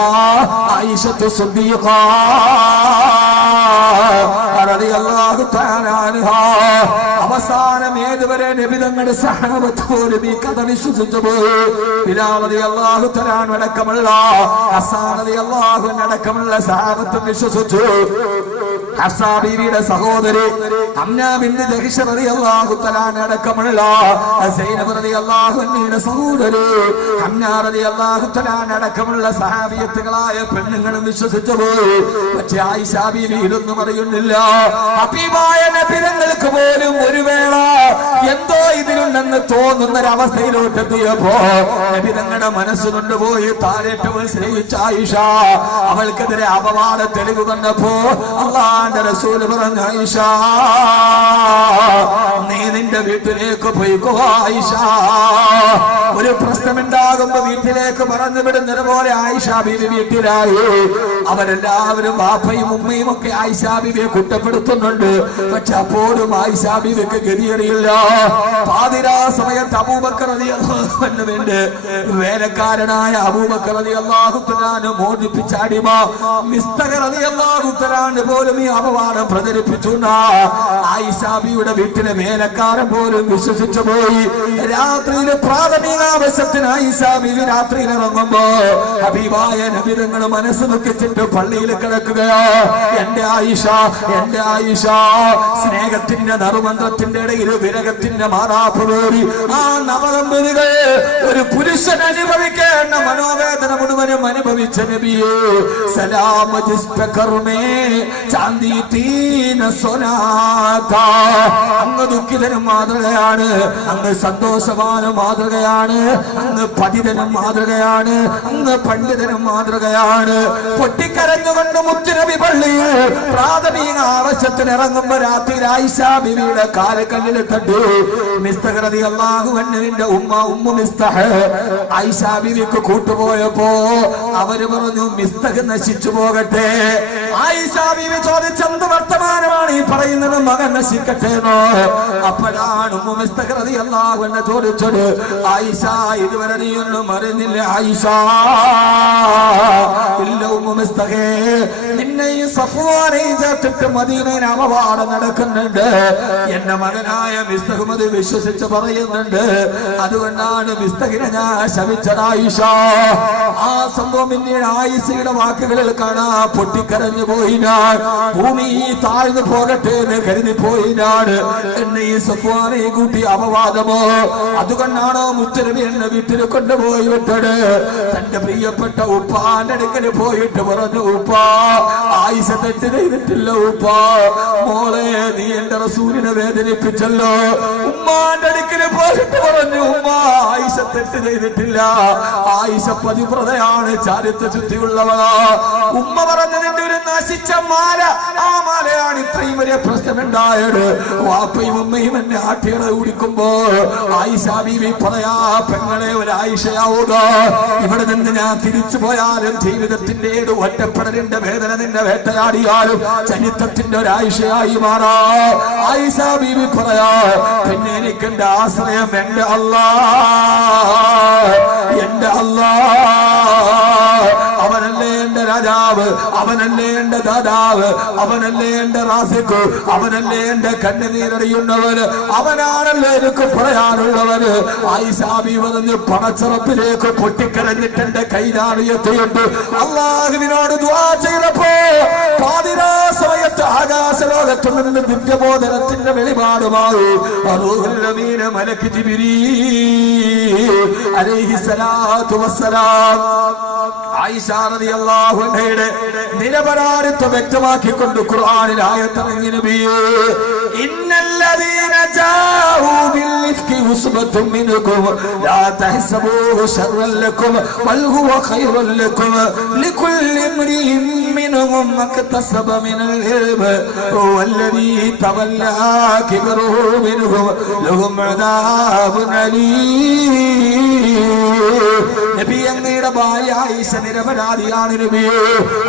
ആയിഷത്തു സിദ്ദീഖ റളിയല്ലാഹു തആല അൻഹാ. അവസാനം ഏതുവരെ നബി തങ്ങളുടെ സഹാബത്ത് പോലും ഈ കഥ വിശ്വസിച്ചു പോയി. ബിലാൽ റളിയല്ലാഹു തആല അടക്കമുള്ള ഹസ്സാൻ റളിയല്ലാഹു അൻഹു അടക്കമുള്ള സഹാബത്തും വിശ്വസിച്ചു. ഹഫ്സാ ബീവിയുടെ സഹോദരി അംന ബിൻത് ജഹ്ഷ് റളിയല്ലാഹു തആല അടക്കമുള്ള സൈനബ് റളിയല്ലാഹു അൻഹയുടെ സഹോദരി ഹംന റളിയല്ലാഹു തആല അടക്കമുള്ള സഹാബിയത്തുകളായ പെണ്ണുങ്ങളും വിശ്വസിച്ചു പോയി. പക്ഷേ ആയിഷ ബീവി ഇതൊന്നും അറിയുന്നില്ല. ഹബീബായ നബി തങ്ങൾക്ക് പോലും ഒരു വേള എന്തോ ഇതിലുണ്ടെന്ന് തോന്നുന്നൊരവസ്ഥയിലോട്ട് എത്തിയപ്പോ നബി തങ്ങളുടെ മനസ്സ് കൊണ്ടുപോയി താരേറ്റവും സ്നേഹിച്ച ആയിഷ അവൾക്കെതിരെ അപവാദ തെളിവ് കണ്ടപ്പോ അല്ലാഹുവിന്റെ റസൂൽ പറഞ്ഞു, ആയിഷ നീ നിന്റെ വീട്ടിലേക്ക് പോയിക്കോ ആയിഷ. ഒരു പ്രശ്നമുണ്ടാകുമ്പോ വീട്ടിലേക്ക് പറഞ്ഞു വിടുന്നത് പോലെ ആയിഷ ബീവി വീട്ടിലായി. അവരെല്ലാവരും വാപ്പയും ഉമ്മയും ഒക്കെ ആയിഷ ബീവിയെ കുറ്റപ്പെടുത്തുന്നുണ്ട്. പക്ഷെ അപ്പോഴും ആയിഷ ബീവിക്ക് ഗതിയറിയില്ല. പാതിരാ സമയത്ത് അബൂബക്കർ റളിയല്ലാഹു അൻഹു വേണ്ടി വേലക്കാരനായ അബൂബക്കർ റളിയല്ലാഹു തആല മോചിപ്പിച്ച അടിമ മിസ്തഖ് റളിയല്ലാഹു തആല പോലും ഈ അപവാദം പ്രചരിപ്പിച്ചു. ആയിഷ ബീവിയുടെ വീട്ടിലെ വേലക്കാരൻ പോലും വിശ്വസിച്ചു പോയി. രാത്രിയിൽ പ്രാഥമിക ആവശ്യത്തിന് ആയിഷ ബീവി രാത്രിയിൽ ഇറങ്ങുമ്പോ ഹബീബായ നബി തങ്ങൾ മനസ്സ് ദുഃഖിച്ചിട്ട് പള്ളിയിൽ കിടക്കുകയോ. എന്റെ ആയിഷ, എന്റെ ആയിഷ. സ്നേഹത്തിന്റെ നറുമന്ത്രത്തിന്റെ ഇടയിൽ വിരകത്തിന്റെ മാറാപ്പ് വേറി ആ നവദമ്പതികൾ ഒരു പുരുഷൻ അനുഭവിക്കേണ്ട മനോവേദന മുഴുവനും അനുഭവിച്ച നബിയെ സലാം ജിസ്തകർമേ ചാന്ദി തീന സൊനാത. അങ്ങ് ദുഃഖിതനും മാതൃകയാണ്, അങ്ങ് സന്തോഷവാനും മാതൃകയാണ്, അങ്ങ് പതിതനും മാതൃകയാണ്, അങ്ങ് പണ്ഡിതനും മാതൃകയാണ്. പൊട്ടിക്കരഞ്ഞുകൊണ്ട് മുത്തുനബി പള്ളിയിൽ പ്രാഥമിക ആവശ്യത്തിന് ഇറങ്ങുമ്പോ രാത്രി ആയിഷ ബീവിയുടെ കാലക്കല്ലിൽ തട്ടു. മിസ്തഖ് റളിയല്ലാഹു അൻഹുവിന്റെ ഉമ്മു മിസ്തഹ് ആയിഷ ബീവിക്ക് കൂട്ടുപോയപ്പോ അവര് പറഞ്ഞു, മിസ്തഖ് നശിച്ചു പോകട്ടെ. ആയിഷ ബീവി ചോദിച്ചെന്ത് വർത്തമാനമാണ് ഈ പറയുന്നത്? മകൻ നശിക്കട്ടെ എന്നോ? അപ്പോഴാണ് ഉമ്മു മിസ്തഖ് റളിയല്ലാഹു അൻഹ ചോദിച്ചത്, ആയിഷ ഇതുവരെ നീയൊന്നും അറിഞ്ഞില്ല ആയിഷ? ഇല്ല ഉമ്മു മിസ്തഖേ, നിന്നെ ഈ സഫ്വാനെ ചേർത്തിട്ട് മദീനയിൽ അപവാദം നടക്കുന്നുണ്ട്. എന്റെ മകനായ മിസ്തഖ് അത് വിശ്വസിച്ച് പറയുന്നുണ്ട്. അതുകൊണ്ടാണ് മിസ്തഖിനെ ഞാൻ ശപിച്ചത് ആയിഷ. ആ സംഭവം പിന്നീട് ആയിഷയുടെ വാക്കുകളിൽ കാണാ. പൊട്ടിക്കരഞ്ഞു പോയി ഞാൻ, ഭൂമി താഴ്ന്നു പോകട്ടെ എന്ന് കരുതി പോയി ഞാൻ. എന്നെ ഈ സഫ്വാനെ കൂട്ടി അപവാദമോ? അതുകൊണ്ടാണോ മുത്തനബി എന്നെ വീട്ടിൽ കൊണ്ടുപോയി വിട്ടത്? തന്റെ പ്രിയപ്പെട്ട ഉപ്പാന്റെ അടുക്കൽ പോയിട്ട് പറഞ്ഞു, ഉപ്പാ ആയിഷ തെറ്റ് ചെയ്തിട്ടില്ല ഉപ്പാ. മോളെ നീ എന്റെ റസൂലിനെ വേദനിപ്പിച്ചല്ലോ. ഉമ്മാന്റെ അടുക്കല് പോയിട്ട് പറഞ്ഞു, ഉമ്മ ആയിഷ തെറ്റ് ചെയ്തിട്ടില്ല, ആയിഷ പതിവ്രതയാണ്, ചാരിത്ര ശുദ്ധിയുള്ളവളാ. ഉമ്മ പറഞ്ഞതിന്റെ ഒരു നശിച്ച മാല, ആ മാലയാണ് ഇത്രയും വലിയ പ്രശ്നമുണ്ടായത്. വാപ്പയും ഉമ്മയും എന്നെ ആട്ടിയറ കുടിക്കുമ്പോ ആയിഷ ബീവി പറയാ, പെങ്ങളെ ഒരു ആയിഷയാവുക, ഇവിടെ നിന്ന് ഞാൻ തിരിച്ചു പോയാലും ജീവിതത്തിന്റെ ഒറ്റപ്പെടലിന്റെ വേദന നിന്നെ വേട്ടയാടിയാലും ചരിത്രത്തിന്റെ ഒരു ആയിഷയായി മാറാ. ആയിഷ ബീവി പറയാ, പിന്നെ എനിക്ക് എന്റെ ആശ്രയം എന്റെ അല്ലാഹ്, എന്റെ അല്ലാഹ്. അവനല്ലേ എന്റെ രാജാവ്, അവനല്ലേ എന്റെ ദാതാവ്, അവനല്ലേ എന്റെ റാസിഖ്, അവനല്ലേ എന്റെ കണ്ണുനീരറിയുന്നവന്, അവനാണല്ലേ എനിക്ക് പറയാനുള്ളവര്. ആയിഷ ബീവി പറഞ്ഞു, പണച്ചറപ്പിലേക്ക് പൊട്ടിക്കരഞ്ഞിട്ട് എന്റെ കൈനാറിയെത്തിയിട്ട് അല്ലാഹുവിനോട് ദുആ ചെയ്തപ്പോ പാതിരാ സമയത്ത് ആകാശലോകത്തു നിന്ന് ദിവ്യബോധനത്തിന്റെ വെളിപാടുമായി റൂഹുൽ അമീൻ മലക്ക് ജിബ്രീൽ അലൈഹിസ്സലാത്തു വസ്സലാം ആയിഷ റളിയല്ലാഹു അൻഹയുടെ നിരപരാധിത്വം വ്യക്തമാക്കിക്കൊണ്ട് ഖുർആനിൽ ആയത്തിറങ്ങി, നബിയേ, ഇന്നല്ലദീന ജാഊ ബിൽ ഇഫ്കി ഉസ്ബത്തും മിൻകും ലാ തഹ്സബൂഹു ശർറൻ ലക്കും ബൽ ഹുവ ഖൈറുൻ ലക്കും ലികുല്ലി ഇംരിഇൻ മിൻഹും മക്തസബ മിനൽ ഇൽമി വല്ലദീ തവല്ലാ കിബ്റുഹു മിൻഹും ലഹും അദാബുൻ അലീം. നബി, അങ്ങയുടെ ഭാര്യ ആയിഷ നിരപരാധിയാണ് നബിയേ.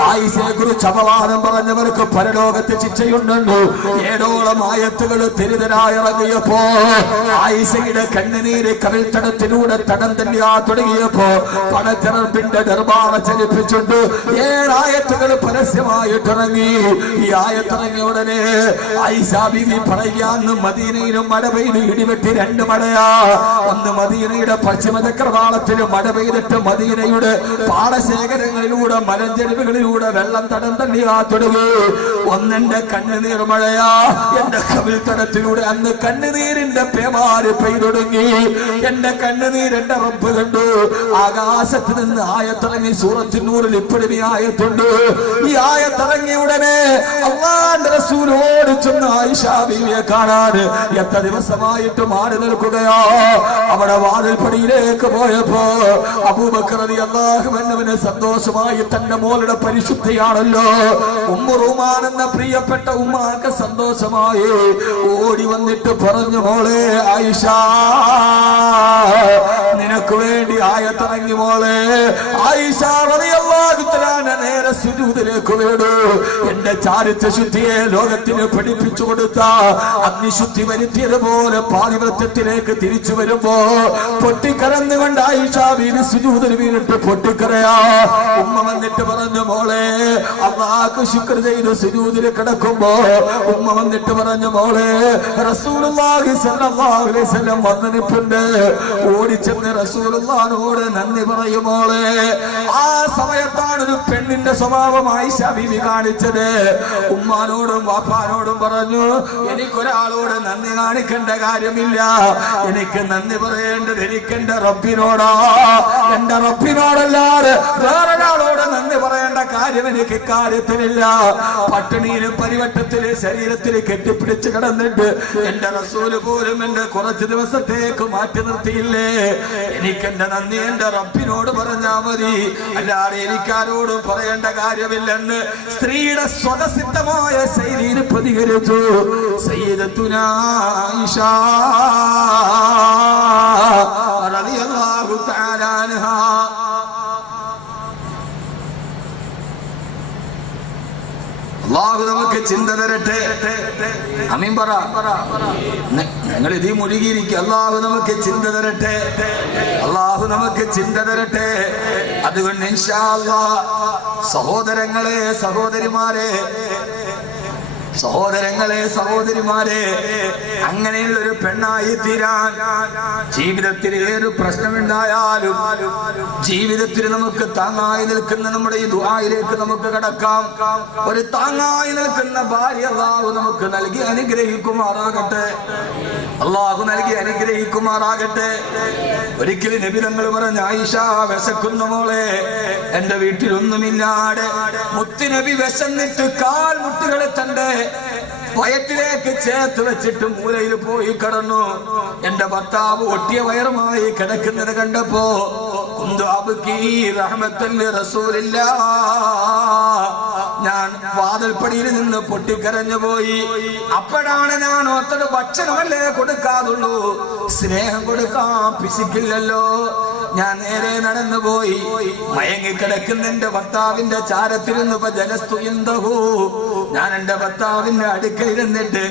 ആയിഷയെ കുറിച്ച് അപവാദം പറഞ്ഞവർക്ക് പരലോകത്തെ ശിക്ഷയുണ്ടോ? 7ഓളം ആയത്തുകൾ തിരുതരായി ഇറങ്ങിയപ്പോ ആയിഷയുടെ കണ്ണുനീര് കവിൾത്തടത്തിലൂടെ തടം തന്നെയാ തുടങ്ങിയപ്പോ പണച്ചെറുപ്പിന്റെ ദർബാറ ചലിപ്പിച്ചുണ്ട് 7 ആയത്തുകൾ പരസ്യമായിട്ടിറങ്ങി. ഈ ആയത്തിറങ്ങിയ ഉടനെ ആയിഷ ബീവി പറയാന്ന്, മദീനയിലും മഴ പെയ്ത് ഇടിവെട്ടി 2 മഴയാ. ഒന്ന് മദീനയുടെ പശ്ചിമ ചക്രവാളത്തിലും മഴ പെയ്തിട്ട് മദീനയുടെ പാടശേഖരങ്ങളിലൂടെ മലഞ്ചെരുവുകളിലൂടെ വെള്ളം തടം തന്നെയാ തുടങ്ങി. ഒന്നെന്റെ കണ്ണുനീർ മഴയാ, എന്റെ കവിൾത്തടത്തിലൂടെ അന്ന് കണ്ണുനീരിന്റെ പേമാര് പെയ്തൊടുങ്ങി. എന്റെ കണ്ണുനീർ എന്റെ റബ്ബ് കണ്ടു. ആകാശത്ത് നിന്ന് ആയത്തിറങ്ങി. സൂറത്തുൻ നൂറിൽ ഇപ്പോഴും ഈ ആയത്തുണ്ട്. ഈ ആയത്തിറങ്ങിയ ഉടനെ അല്ലാഹുവിന്റെ റസൂൽ ഓടിച്ചെന്ന് ആയിഷ ബീവിയെ കാണാൻ എത്ര ദിവസമായിട്ട് മാറി നിൽക്കുകയാ. അവിടെ വാതിൽപ്പടിയിലേക്ക് പോയപ്പോ അബൂബക്കർ റളിയല്ലാഹു അൻഹുവിന് സന്തോഷമായി. തന്റെ മോളുടെ പരിശുദ്ധിയാണല്ലോ. ഉമ്മു റൂമാൻ എന്ന പ്രിയപ്പെട്ട ഉമ്മാക്ക് സന്തോഷമായി. ഓടി വന്നിട്ട് പറഞ്ഞു, മോളെ ആയിഷ, നിനക്ക് വേണ്ടി ആയത്തിറങ്ങി മോളെ. ആയിഷ റളിയല്ലാഹു തആല നേരെ സുജൂദിലേക്ക് വീണു. എന്റെ ചാരിത്ര ശുദ്ധിയെ ലോകത്തിന് പഠിപ്പിച്ചു കൊടുത്ത, അഗ്നിശുദ്ധി വരുത്തിയതുപോലെ പാതിവൃത്യത്തിലേക്ക് തിരിച്ചു വരുമ്പോ പൊട്ടിക്കരന്നുകൊണ്ട് ആയിഷ ബീവി സുജൂദിൽ വീണിട്ട് പൊട്ടിക്കരയാ. ഉമ്മ വന്നിട്ട് പറഞ്ഞു, മോളെ, അല്ലാഹുക്ക് ശുക്ർ ചെയ്ത് സുജൂദിൽ കിടക്കുമ്പോ ഉമ്മ വന്നിട്ട് പറഞ്ഞു, മോളെ, റസൂലുള്ളാഹി സ്വല്ലല്ലാഹു അലൈഹി വസല്ലം വന്ന് നിൽപ്പുണ്ട്. ഓടിച്ചെന്ന് റസൂലുള്ളാഹിനോട് നന്ദി പറയും മോളെ. ആ സമയത്താണ് ഒരു പെണ്ണിന്റെ സ്വഭാവം ആയിഷ ബീവി കാണിച്ചത്. ഉമ്മാനോടും വാപ്പാനോടും പറഞ്ഞു, എനിക്കൊരാളോട് നന്ദി കാണിക്കേണ്ട കാര്യമില്ല, എനിക്ക് നന്ദി പറയേണ്ടത് എനിക്കെന്റെ റബ്ബിനോടാ. എന്റെ റബ്ബിനോടല്ലാതെ വേറൊരാളോട് നന്ദി പറയേണ്ട കാര്യം എനിക്ക് കാര്യത്തിലില്ല. പട്ടിണിയിലും പരിവട്ടത്തില് ശരീരത്തിൽ കെട്ടിപ്പിടിച്ച് കിടന്നിട്ട് എന്റെ റസൂല് പോലും എന്റെ കുറച്ച് ദിവസത്തേക്ക് മാറ്റി നിർത്തിയില്ലേ. എനിക്കെന്റെ നന്ദി എന്റെ റബ്ബിനോട് പറഞ്ഞാ മതി, അല്ലാതെ എനിക്കാരോടും പറയേണ്ട കാര്യമില്ലെന്ന് സ്ത്രീയുടെ സ്വതസിദ്ധമായ ശൈലിയിൽ പ്രതികരിച്ചു സയ്യിദത്തുനാ ആയിഷ റളിയല്ലാഹു തആല അൻഹാ. അല്ലാഹു നമുക്ക് ചിന്ത തരട്ടെ. ആമീൻ പറ. നിങ്ങൾ ഇതീ മുഴുകിയിരിക്കുക. അല്ലാഹു നമുക്ക് ചിന്ത തരട്ടെ. അല്ലാഹു നമുക്ക് ചിന്ത തരട്ടെ. അതുകൊണ്ട് ഇൻഷാ അല്ലാഹ് സഹോദരങ്ങളെ, സഹോദരിമാരെ, അങ്ങനെയുള്ള ഒരു പെണ്ണായി തീരാൻ ജീവിതത്തിൽ ഏത് പ്രശ്നമുണ്ടായാലും ജീവിതത്തിൽ നമുക്ക് താങ്ങായി നിൽക്കുന്ന നമ്മുടെ ഈ ദുആയിലേക്ക് നമുക്ക് കടക്കാം. ഒരു താങ്ങായി നിൽക്കുന്ന ഭാര്യ അല്ലാഹു നമുക്ക് നൽകി അനുഗ്രഹിക്കുമാറാകട്ടെ. അല്ലാഹു നൽകി അനുഗ്രഹിക്കുമാറാകട്ടെ. ഒരിക്കലും നബി തങ്ങൾ പറഞ്ഞ, ആയിഷ, വിശക്കുന്ന മോളെ, എന്റെ വീട്ടിലൊന്നുമില്ലാതെ മുത്തുനബി വിശന്നിട്ട് കാൽ മുട്ടുകളെ തന്റെ വയറ്റിലേക്ക് ചേർത്ത് വെച്ചിട്ട് മൂലയിൽ പോയി കിടന്നു. എന്റെ ഭർത്താവ് ഒട്ടിയ വയറുമായി കിടക്കുന്നത് കണ്ടപ്പോ ഞാൻ വാതിൽപ്പടിയിൽ നിന്ന് പൊട്ടിക്കരഞ്ഞു പോയി. അപ്പോഴാണ് ഞാൻ ഓർത്തത്, ഭക്ഷണമല്ലേ കൊടുക്കാതുള്ളൂ, സ്നേഹം കൊടുക്കാൻ പിശിക്കില്ലല്ലോ. ഞാൻ നേരെ നടന്നുപോയി. മയങ്ങിക്കിടക്കുന്ന എന്റെ ഭർത്താവിന്റെ ചാരത്തിരുന്ന് ജലസ്തുയന്തഹു, ഞാൻ എന്റെ ഭർത്താവിന്റെ അടുക്കലിരുന്നിട്ട്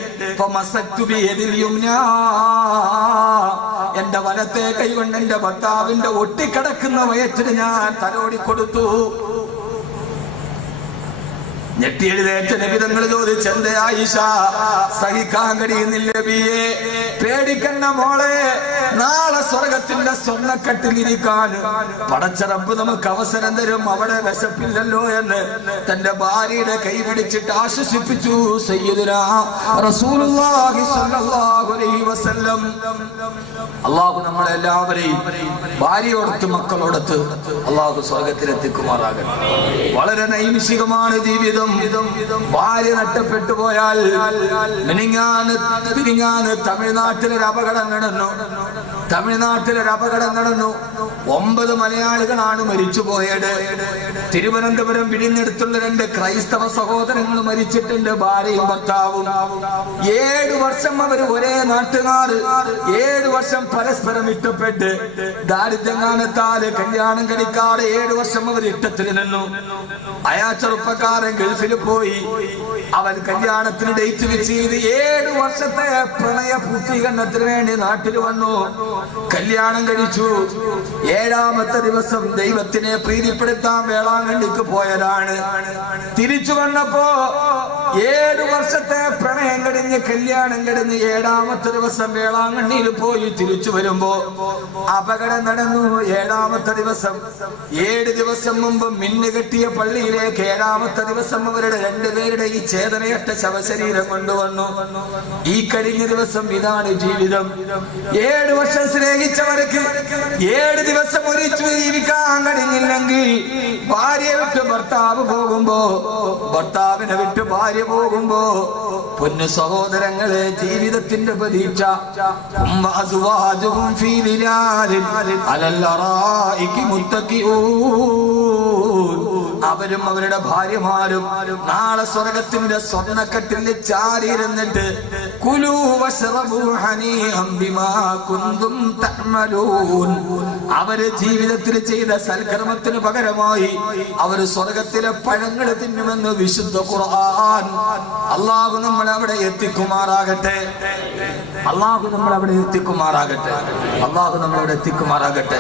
എന്റെ വലത്തെ കൈകൊണ്ട് എന്റെ ഭർത്താവിന്റെ ഒട്ടിക്കിടക്കുന്ന വയറ്റിന് ഞാൻ തലോടി കൊടുത്തു. ഞെട്ടിയെഴുതേറ്റ നബി തങ്ങൾ ചോദിച്ചു, എന്റെ ആയിഷ, സഹിക്കാൻ കഴിയുന്നില്ല നബിയേ? പേടിക്കണ്ട മോളെ, നാളെ സ്വർഗത്തിന്റെ സ്വർണ്ണക്കട്ടിലിരിക്കാൻ പടച്ച റബ്ബ് നമുക്ക് അവസരം തരും, അവിടെ വിശപ്പില്ലല്ലോ എന്ന് തന്റെ ഭാര്യയുടെ കൈ പിടിച്ചിട്ട് ആശ്വസിപ്പിച്ചു സയ്യിദുനാ റസൂലുള്ളാഹി സ്വല്ലല്ലാഹു അലൈഹി വസല്ലം. അല്ലാഹു നമ്മളെല്ലാവരെയും ഭാര്യയോടൊത്ത് മക്കളോടൊത്ത് അല്ലാഹു സ്വർഗത്തിലെത്തിക്കുമാറാകട്ടെ. വളരെ നൈമിഷികമാണ് ജീവിതം. ഭാര്യ നഷ്ടപ്പെട്ടു പോയാൽ, മിനിങ്ങാന് തമിഴ്നാട്ടിലൊരു അപകടം നടന്നു. 9 മലയാളികളാണ് മരിച്ചുപോയത്. തിരുവനന്തപുരം വിഴിഞ്ഞെടുത്തുള്ള 2 ക്രൈസ്തവ സഹോദരങ്ങൾ മരിച്ചിട്ടുണ്ട്, ഭാര്യയും ഭർത്താവും. 7 വർഷം അവർ ഒരേ നാട്ടുകാർ, 7 വർഷം പരസ്പരം ഇഷ്ടപ്പെട്ട് ദാരിദ്ര്യകാലത്താല് കല്യാണം കഴിക്കാതെ 7 വർഷം അവർ ഇഷ്ടത്തിൽ നിന്നു. അയാ ചെറുപ്പക്കാരൻ ഗൾഫിൽ പോയി. അവൻ കല്യാണത്തിന് ഡേറ്റ് വെച്ച് 7 വർഷത്തെ പ്രണയ പൂർത്തീകരണത്തിന് വേണ്ടി നാട്ടിൽ വന്നു. കല്യാണം കഴിച്ചു. 7ാമത്തെ ദിവസം ദൈവത്തിനെ പ്രീതിപ്പെടുത്താൻ വേളാങ്കണ്ണിക്ക് പോയതാണ്. തിരിച്ചു വന്നപ്പോ 7 വർഷത്തെ പ്രണയം കഴിഞ്ഞ് കല്യാണം കഴിഞ്ഞ് 7ാമത്തെ ദിവസം വേളാങ്കണ്ണിയിൽ പോയി. തിരിച്ചു വരുമ്പോ അപകടം നടന്നു. 7ാമത്തെ ദിവസം 7 ദിവസം മുമ്പ് മിന്നുകെട്ടിയ പള്ളിയിലേക്ക് 7ാമത്തെ ദിവസം അവരുടെ 2 പേരുടെ ഈ ചേതനയറ്റ ശവശരീരം കൊണ്ടുവന്നു. ഈ കഴിഞ്ഞ ദിവസം ഇതാണ് ജീവിതം. 7 വർഷം സ്നേഹിച്ചവർക്ക് 7 ദിവസം ഒരിച്ചു ജീവിക്കാൻ കഴിഞ്ഞില്ലെങ്കിൽ, ഭാര്യയെ വിട്ട് ഭർത്താവ് പോകുമ്പോ, ഭർത്താവിനെ വിട്ട് ഭാര്യ പോകുമ്പോ, പൊന്നു സഹോദരങ്ങളെ, ജീവിതത്തിന്റെ പ്രതീക്ഷ അവരും അവരുടെ ഭാര്യമാരും നാളെ സ്വർഗത്തിന്റെ സ്വർണ്ണക്കട്ടിൽ ചാരിയിരുന്നിട്ട് കുലൂ വശ്റബൂ ഹനീഅൻ ബിമാ കുന്തും തഅമലൂൻ, അവര് ജീവിതത്തിൽ ചെയ്ത സൽക്കർമ്മത്തിന് പകരമായി അവർ സ്വർഗത്തിലെ പഴങ്ങൾ തിന്നുമെന്ന് വിശുദ്ധ ഖുർആൻ. അല്ലാഹു നമ്മളെ അവിടെ എത്തിക്കുമാറാകട്ടെ. അല്ലാഹു നമ്മളെ അവിടെ എത്തിക്കുമാറാകട്ടെ.